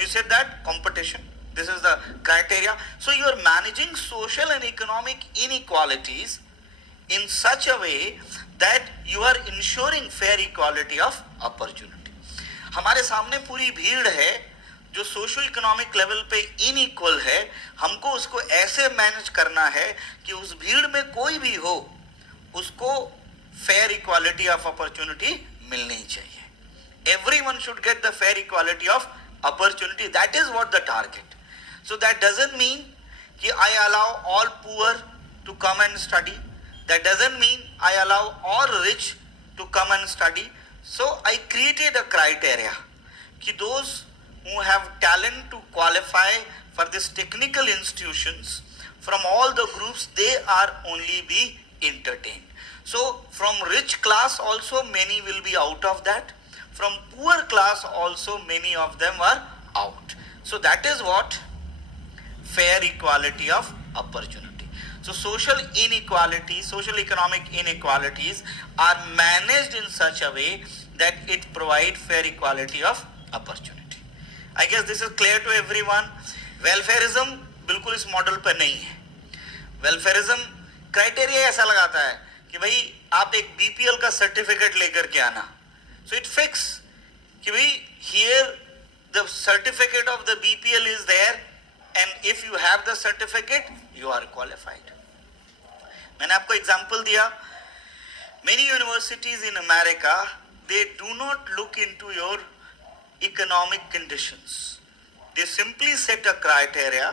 You said that competition, this is the criteria. So you are managing social and economic inequalities in such a way that you are ensuring fair equality of opportunity. हमारे सामने पूरी भीड़ है जो socio economic level पे inequal है, हमको उसको ऐसे मैनेज करना है कि उस भीड़ में कोई भी हो उसको फेयर इक्वालिटी ऑफ अपॉर्चुनिटी मिलनी चाहिए. Everyone should get the fair equality of opportunity. That is what the target. So that doesn't mean कि I allow all poor to come and study. That doesn't mean I allow all rich to come and study. So I created a criteria कि those who have talent to qualify for this technical institutions, from all the groups they are only be entertained. So from rich class also many will be out of that, from poor class also many of them are out. So that is what fair equality of opportunity. So social inequality, social economic inequalities are managed in such a way that it provide fair equality of opportunity. I guess this is clear to everyone. Welfarism बिल्कुल इस model पर नहीं है. Welfarism criteria ऐसा लगाता है कि भाई आप एक बीपीएल का सर्टिफिकेट लेकर के आना. सो इट फिक्स कि भाई here the certificate of the BPL is there and if you have the certificate you are qualified. मैंने आपको एग्जांपल दिया. Many universities in America they do not look into your economic conditions. They simply set a criteria.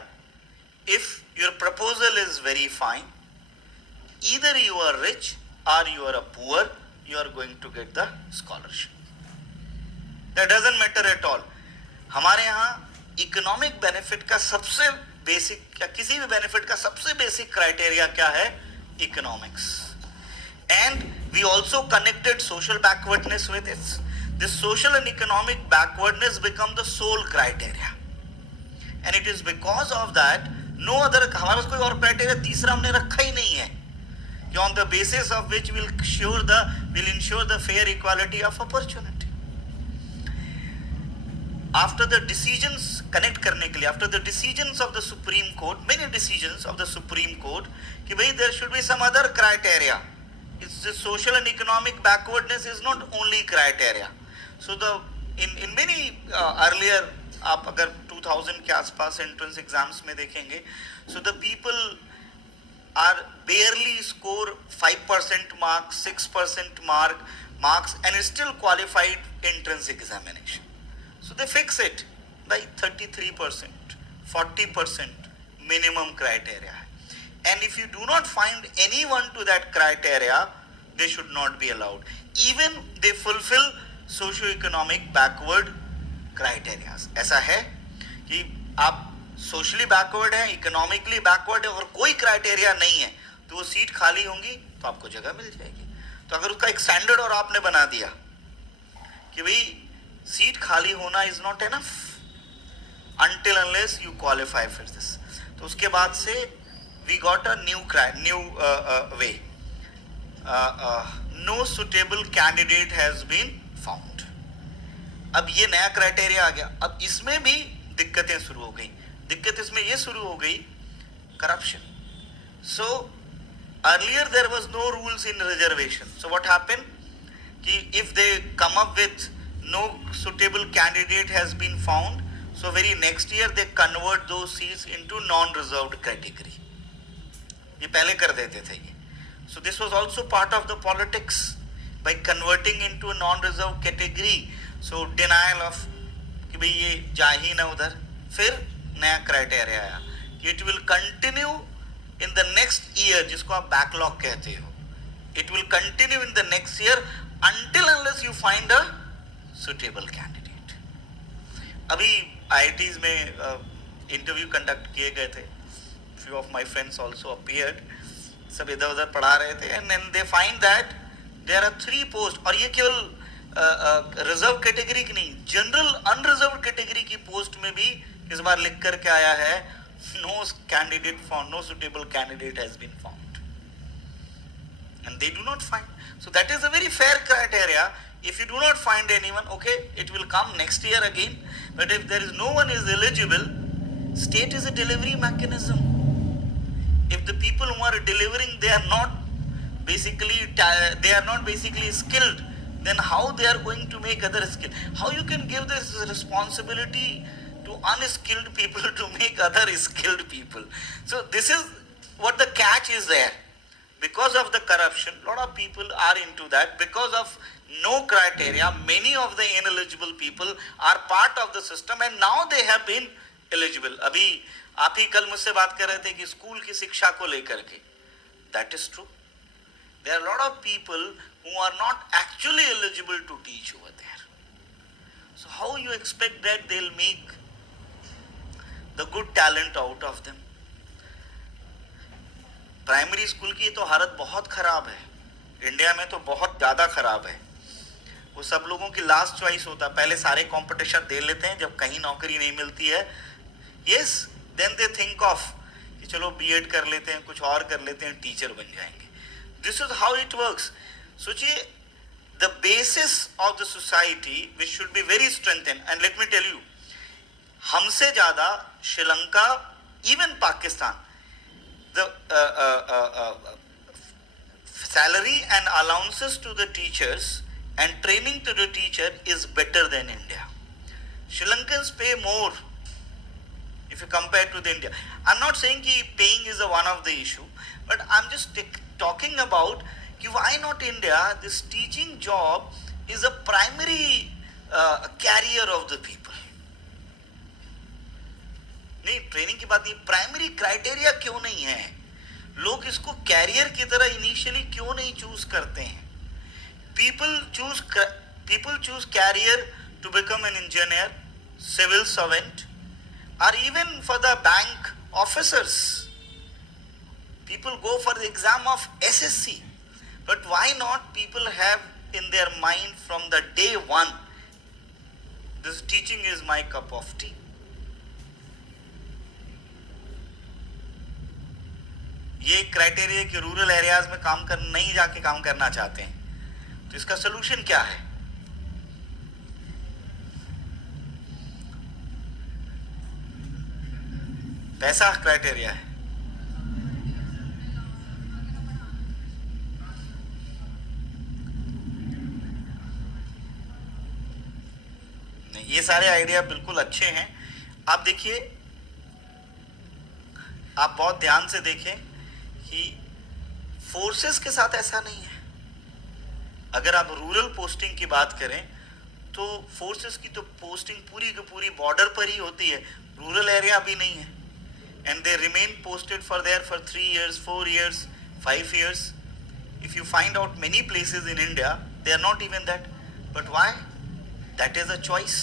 If your proposal is very fine, either you are rich or you are a poor, you are going to get the scholarship. That doesn't matter at all. हमारे यहाँ economic benefit का सबसे basic या किसी भी benefit का सबसे basic criteria क्या है? Economics. And we also connected social backwardness with its. This social and economic backwardness become the sole criteria. and it is because of that no other, हमारे पास कोई और क्राइटेरिया तीसरा हमने रखा ही नहीं है कि on the basis of which will ensure the fair equality of opportunity. After the decisions, connect करने के लिए, after the decisions of the Supreme Court, many decisions of the Supreme Court, कि भाई there should be some other criteria. It's the social and economic backwardness is not only criteria. So the in many earlier, आप अगर 2000 के आसपास entrance exams में देखेंगे, so the people are barely score 5% marks, 6% marks, and is still qualified entrance examination. So they fix it by 33%, 40% minimum criteria. And if you do not find anyone to that criteria, they should not be allowed. Even they fulfill socio-economic backward criteria. ऐसा है कि आप socially backward है, economically backward है और कोई criteria नहीं है, तो वो सीट खाली होंगी तो आपको जगह मिल जाएगी. तो अगर उसका एक स्टैंडर्ड और आपने बना दिया कि भाई सीट खाली होना is not enough until unless you qualify for this, तो उसके बाद से we got a new way. No suitable candidate has been found. अब ये नया क्राइटेरिया आ गया. अब इसमें भी दिक्कतें शुरू हो गई. दिक्कत इसमें ये शुरू हो गई corruption. So earlier there was no rules in reservation. So what happened कि if they come up with no suitable candidate has been found, so very next year they convert those seats into non-reserved category. ये पहले कर देते थे ये. So this was also part of the politics by converting into a non-reserved category. So denial of कि भाई ये जा ही ना उधर. फिर नया क्राइटेरिया आया कि it will continue in the next year, जिसको आप backlog कहते हो. It will continue in the next year until unless you find a suitable candidate. अभी IITs में इंटरव्यू कंडक्ट किए गए थे. Few of my friends also appeared. सब इधर उधर पढ़ा रहे थे and then they find that there are 3 posts. और ये केवल रिजर्व कैटेगरी की नहीं, जनरल अनरिजर्व कैटेगरी की पोस्ट में भी इस बार लिख करके आया है no candidate found, no suitable candidate has been found, and they do not find. So that is a very fair criteria. If you do not find anyone, okay, it will come next year again. But if there is no one is eligible, state is a delivery mechanism. If the people who are delivering, they are not basically skilled, then how they are going to make other skill? How you can give this responsibility to unskilled people to make other skilled people? So this is what the catch is there. Because of the corruption, a lot of people are into that. Because of no criteria, many of the ineligible people are part of the system and now they have been eligible. अभी आप ही कल मुझसे बात कर रहे थे कि school की शिक्षा को लेकर के. That is true. There are a lot of people who are not actually eligible to teach over there. So how you expect that they'll make the good talent out of them? Primary school की तो हालत बहुत खराब है. India में तो बहुत ज़्यादा खराब है. वो सब लोगों की लास्ट चॉइस होता है. पहले सारे कंपटीशन दे लेते हैं, जब कहीं नौकरी नहीं मिलती है, yes, then they think of कि चलो बीएड कर लेते हैं, कुछ और कर लेते हैं, टीचर बन जाएंगे. This is how it works. सोचिए, the basis of the society which should be very strengthen. And let me tell you, हमसे ज़्यादा Sri Lanka, even Pakistan, the salary and allowances to the teachers and training to the teacher is better than India. Sri Lankans pay more if you compare to the India. I'm not saying that paying is one of the issue, but I'm just talking about why not India. This teaching job is a primary carrier of the people. नहीं, training की बात नहीं, primary criteria क्यों नहीं है? लोग इसको career की तरह इनिशियली क्यों नहीं चूज करते हैं? people choose career to become an engineer, civil servant, or even for the bank officers. People go for the exam of SSC. But why not people have in their mind from the day one, this teaching is my cup of tea. ये criteria कि rural areas में काम कर नहीं जाके काम करना चाहते हैं, तो इसका सोल्यूशन क्या है? पैसा क्राइटेरिया है? नहीं, ये सारे आइडिया बिल्कुल अच्छे हैं। आप देखिए, आप बहुत ध्यान से देखें कि फोर्सेस के साथ ऐसा नहीं है। अगर आप रूरल पोस्टिंग की बात करें तो फोर्सेस की तो पोस्टिंग पूरी की पूरी बॉर्डर पर ही होती है, रूरल एरिया भी नहीं है। And they remain posted for their for 3 years, 4 years, 5 years. If you find out many places in India, they are not even that. But why? That is a choice.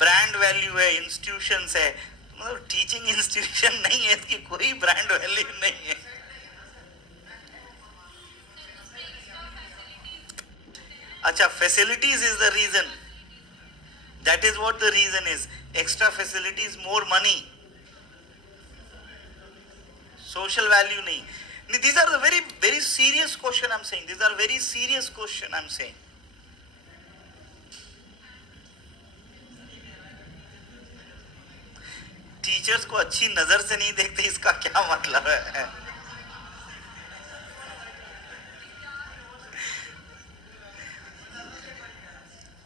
Brand value है, institutions है, मतलब teaching institution नहीं है, इसकी कोई brand value नहीं है। अच्छा, facilities is the reason, that is what the reason is, extra facilities, more money, social value नहीं। These are the very very serious question I'm saying. These are very serious question I'm saying. Teachers को अच्छी नजर से नहीं देखते, इसका क्या मतलब है?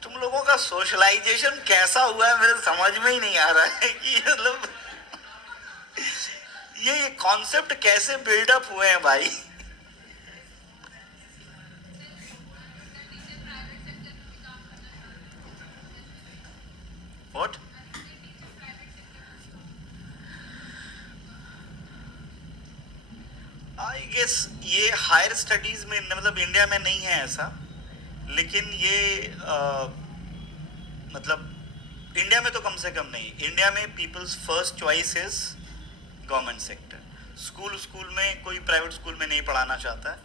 तुम लोगों का सोशलाइजेशन कैसा हुआ है मेरे समझ में ही नहीं आ रहा है कि मतलब ये कॉन्सेप्ट कैसे बिल्डअप हुए हैं भाई। व्हाट? आई गेस ये हायर स्टडीज में, मतलब इंडिया में नहीं है ऐसा, लेकिन ये मतलब इंडिया में तो कम से कम नहीं, इंडिया में peoples first choice is government sector. School में कोई प्राइवेट स्कूल में नहीं पढ़ाना चाहता है,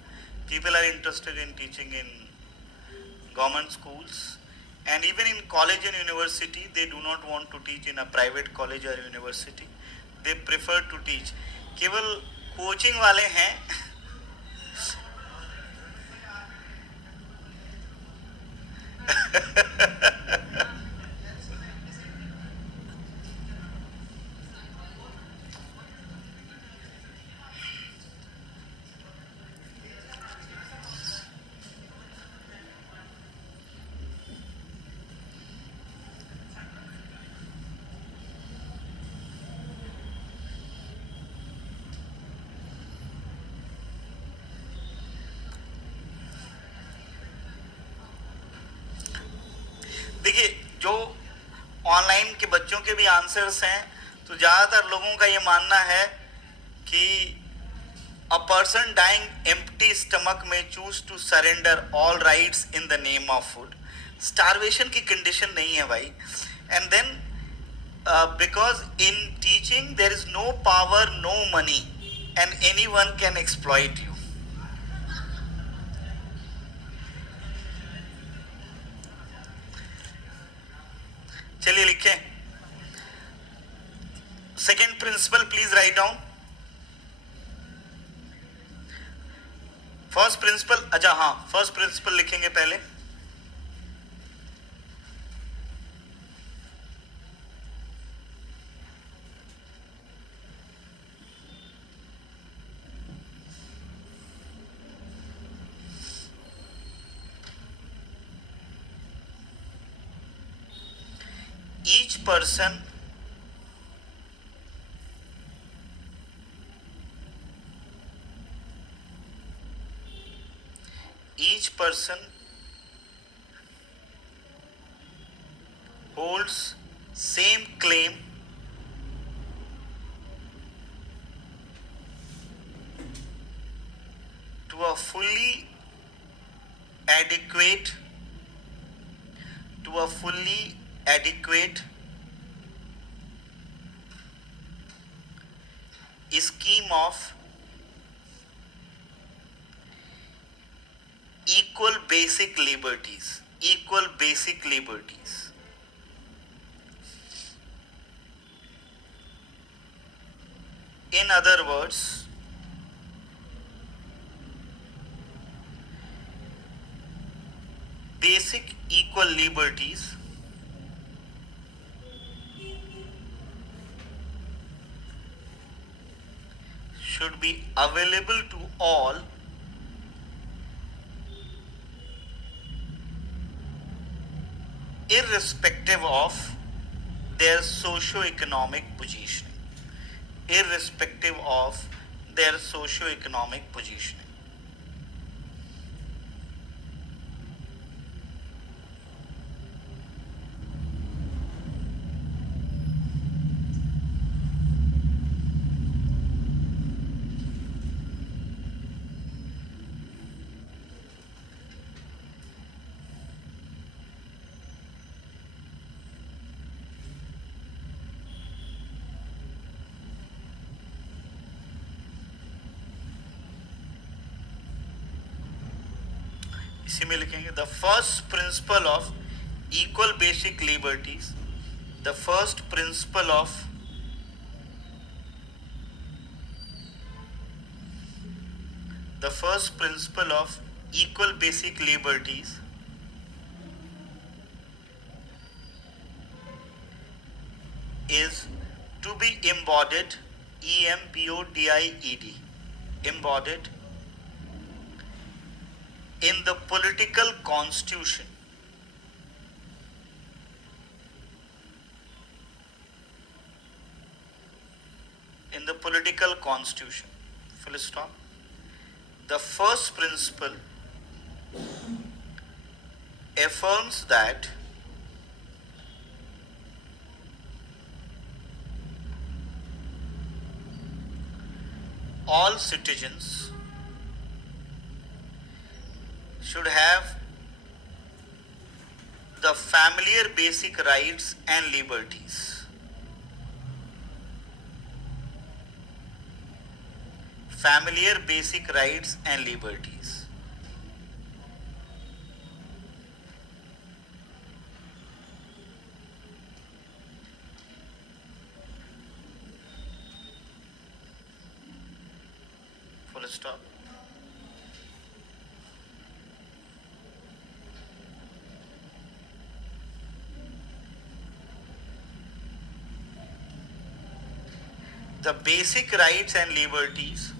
people are interested in teaching in government schools, and even in college and university they do not want to teach in a private college or university, they prefer to teach, केवल coaching वाले हैं देखिए, जो online के बच्चों के भी answers हैं, तो ज़्यादातर लोगों का ये मानना है कि a person dying empty stomach में choose to surrender all rights in the name of food. Starvation की कंडीशन नहीं है भाई। And then because in teaching there is no power, no money, and any one can exploit you. चलिए लिखें, second principle please write down. First principle, अच्छा हाँ, first principle लिखेंगे पहले। each person holds same claim to a fully adequate scheme of equal basic liberties. In other words, basic equal liberties should be available to all irrespective of their socio-economic positioning. Irrespective of their socio-economic positioning. इसी में लिखेंगे the first principle of equal basic liberties the first principle of the first principle of equal basic liberties is to be embodied, embodied, embodied in the political constitution. In the political constitution. Full stop. The first principle affirms that all citizens should have the familiar basic rights and liberties. Familiar basic rights and liberties. Full stop. The basic rights and liberties,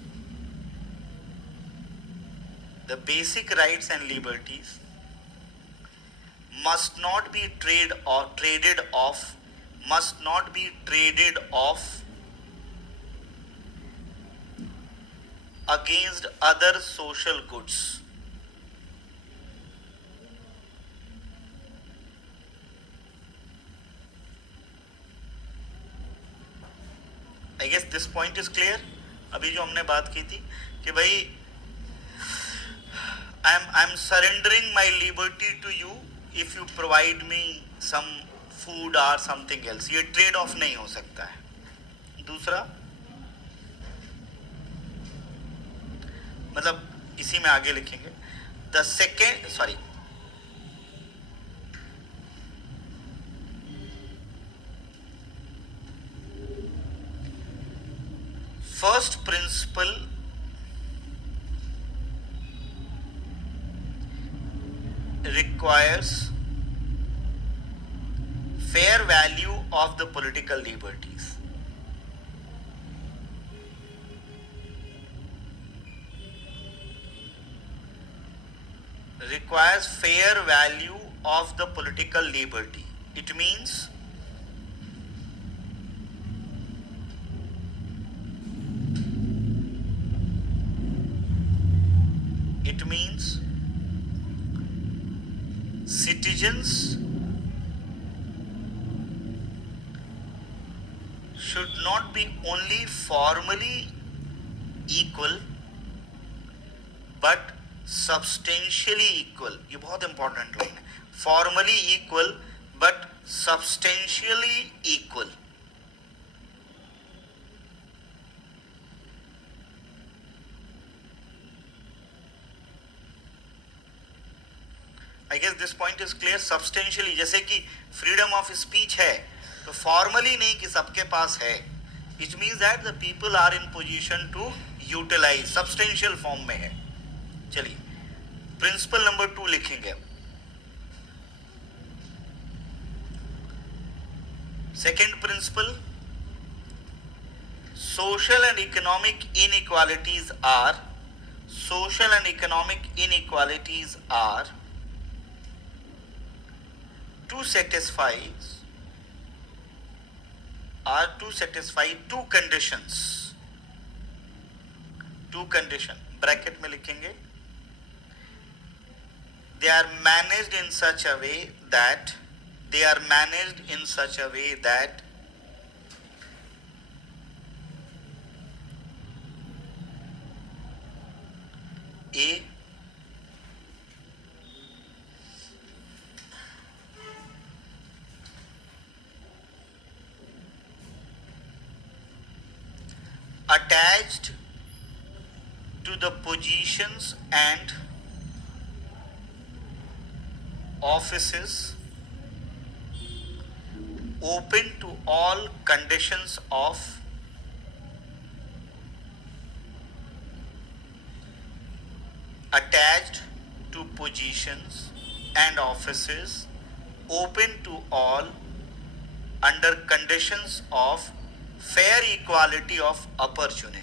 the basic rights and liberties must not be traded off, must not be traded off against other social goods. I guess this point is clear. अभी जो हमने बात की थी कि भाई I'm surrendering my liberty to you if you provide me some food or something else. ये trade off नहीं हो सकता है. दूसरा मतलब इसी में आगे लिखेंगे the second sorry first principle requires fair value of the political liberties. Requires fair value of the political liberty. It means citizens should not be only formally equal but substantially equal. ये बहुत important line है. Formally equal but substantially equal. I guess this point is clear. Substantially, जैसे कि freedom of speech है तो formally नहीं कि सबके पास है, which means that the people are in position to utilize, substantial form में है. चलिए प्रिंसिपल नंबर 2 लिखेंगे. Second principle, social and economic inequalities are to satisfy two condition bracket में लिखेंगे. they are managed in such a way that A attached to the positions and offices open to all conditions of attached to positions and offices open to all under conditions of fair equality of opportunity.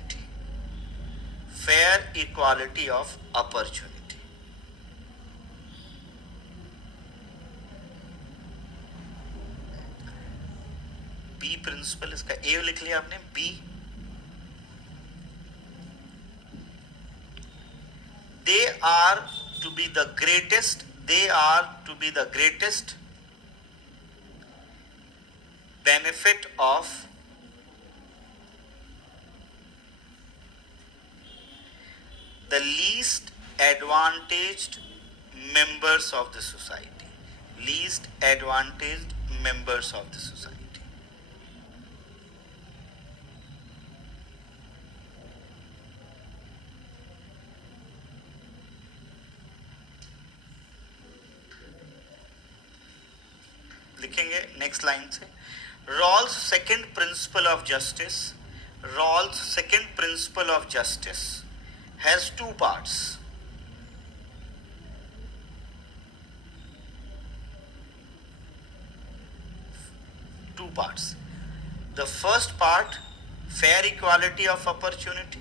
B principle, इसका A लिख लिया आपने. B, they are to be the greatest benefit of the least advantaged members of the society. लिखेंगे next line से. Rawls' second principle of justice has two parts. The first part, fair equality of opportunity,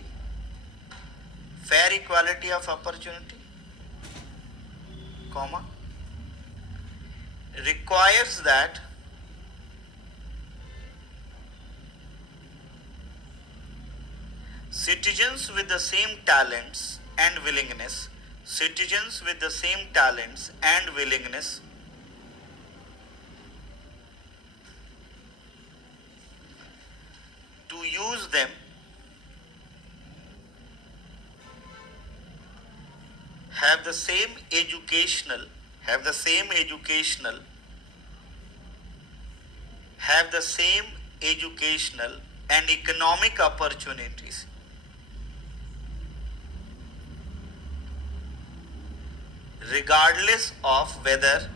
comma, requires that citizens with the same talents and willingness to use them have the same educational and economic opportunities regardless of whether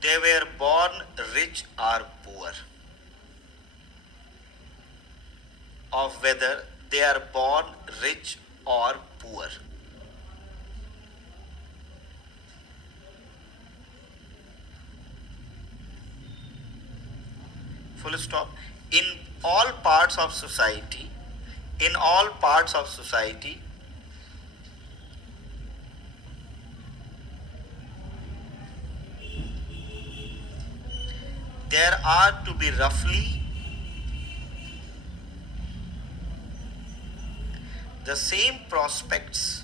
they were born rich or poor. Full stop. In all parts of society, there are to be roughly the same prospects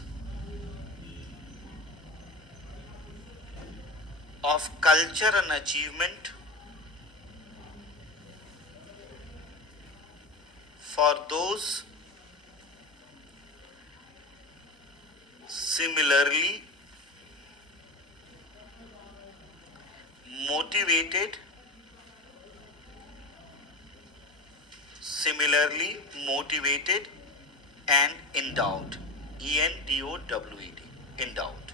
of culture and achievement for those similarly motivated and endowed. Endowed.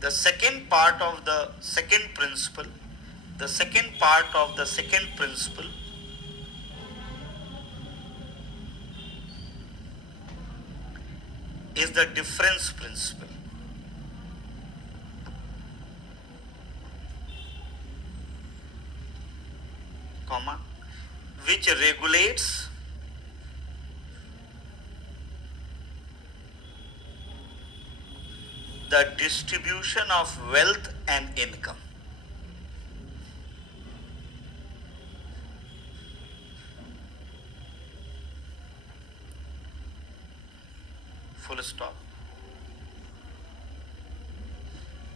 The second part of the second principle, the second part of the second principle is the difference principle, comma, which regulates the distribution of wealth and income. Full stop.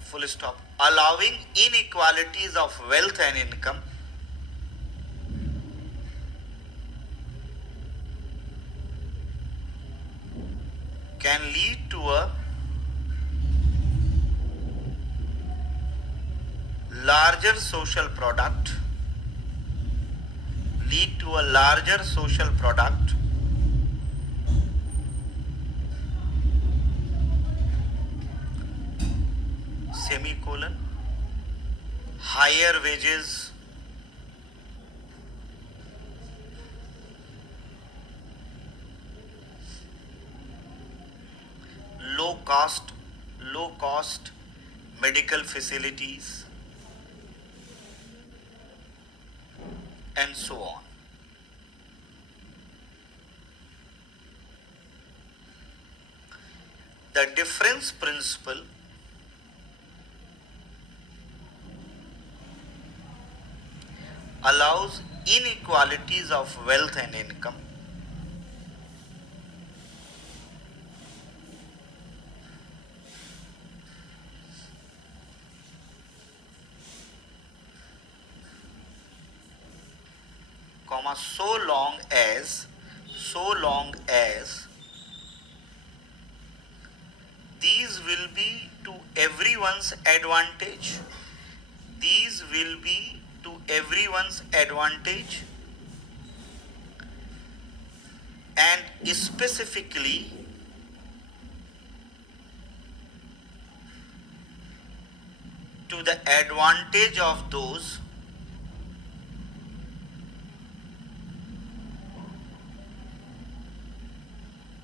Full stop. Allowing inequalities of wealth and income can lead to a larger social product, lead to a larger social product, semicolon, higher wages, low cost medical facilities, and so on. The difference principle allows inequalities of wealth and income comma so long as these will be to everyone's advantage, these will be to everyone's advantage, and specifically to the advantage of those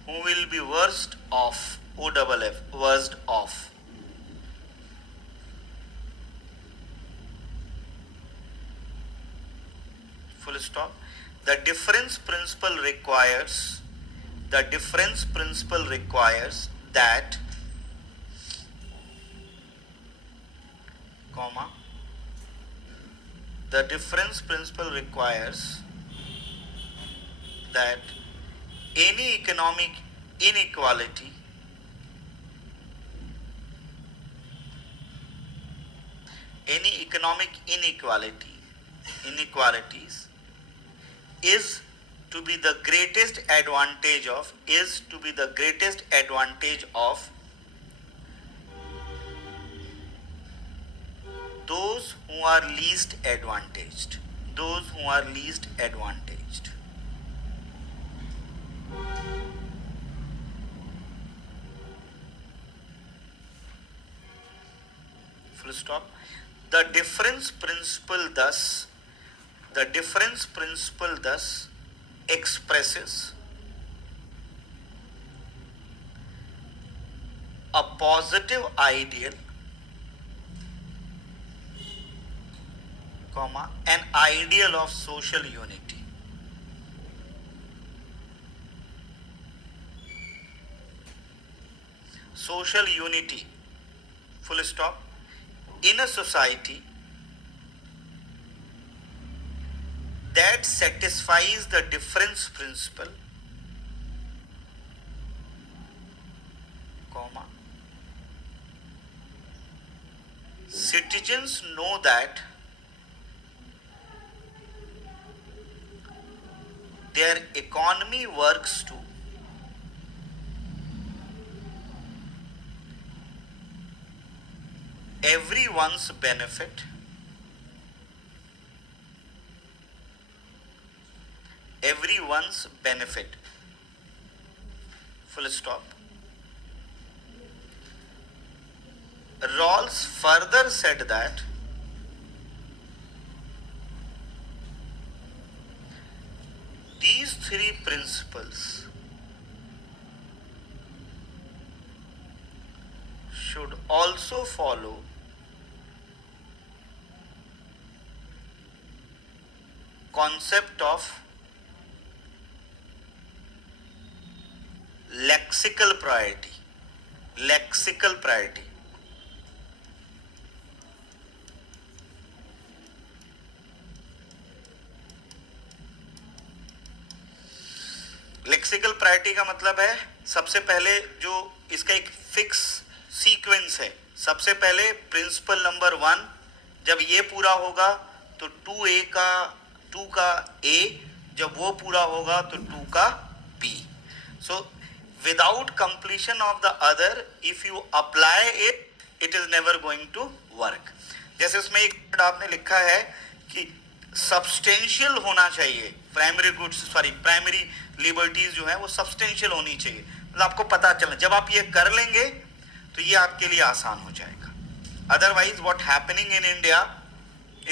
who will be worst off, OFF, worst off. Full stop. The difference principle requires that comma, the difference principle requires that any economic inequality inequalities is to be the greatest advantage of those who are least advantaged. Full stop. The difference principle thus expresses a positive ideal, comma, an ideal of social unity. Social unity, full stop, in a society that satisfies the difference principle, comma, citizens know that their economy works to everyone's benefit, full stop. Rawls further said that these three principles should also follow concept of lexical priority. Lexical priority. Lexical priority का मतलब है सबसे पहले जो इसका एक fix sequence है, सबसे पहले प्रिंसिपल नंबर 1 जब ये पूरा होगा तो 2 का ए, जब वो पूरा होगा तो 2 का B. So without completion of the other if you apply it is never going to work. जैसे उसमें एक वर्ड आपने लिखा है कि सब्सटेंशियल होना चाहिए, प्राइमरी लिबर्टीज जो है वो सब्सटेंशियल होनी चाहिए. मतलब आपको पता चलना, जब आप ये कर लेंगे तो ये आपके लिए आसान हो जाएगा. Otherwise what happening in India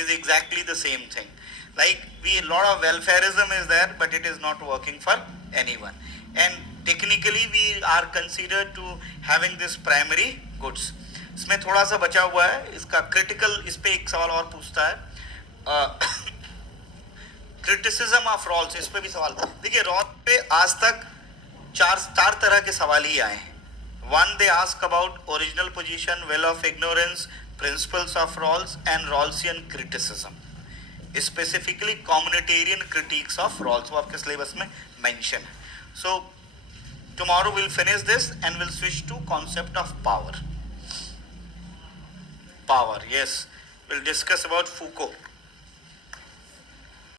is exactly the same thing. Like lot of welfareism is there, but it is not working for anyone. And technically we are considered to having this primary goods. इसमें थोड़ा सा बचा हुआ है, इसका critical, इस पे एक सवाल और पूछता है, क्रिटिसिज्म ऑफ रॉल्स, इस पे भी सवाल. देखिए रॉल पे आज तक चार तरह के सवाल ही आए हैं. One, they ask about original position, well of ignorance, principles of Rawls and Rawlsian criticism, specifically communitarian critiques of Rawls, वो आपके सिलेबस में मेंशन है. So tomorrow we'll finish this and we'll switch to concept of power. Yes, we'll discuss about Foucault.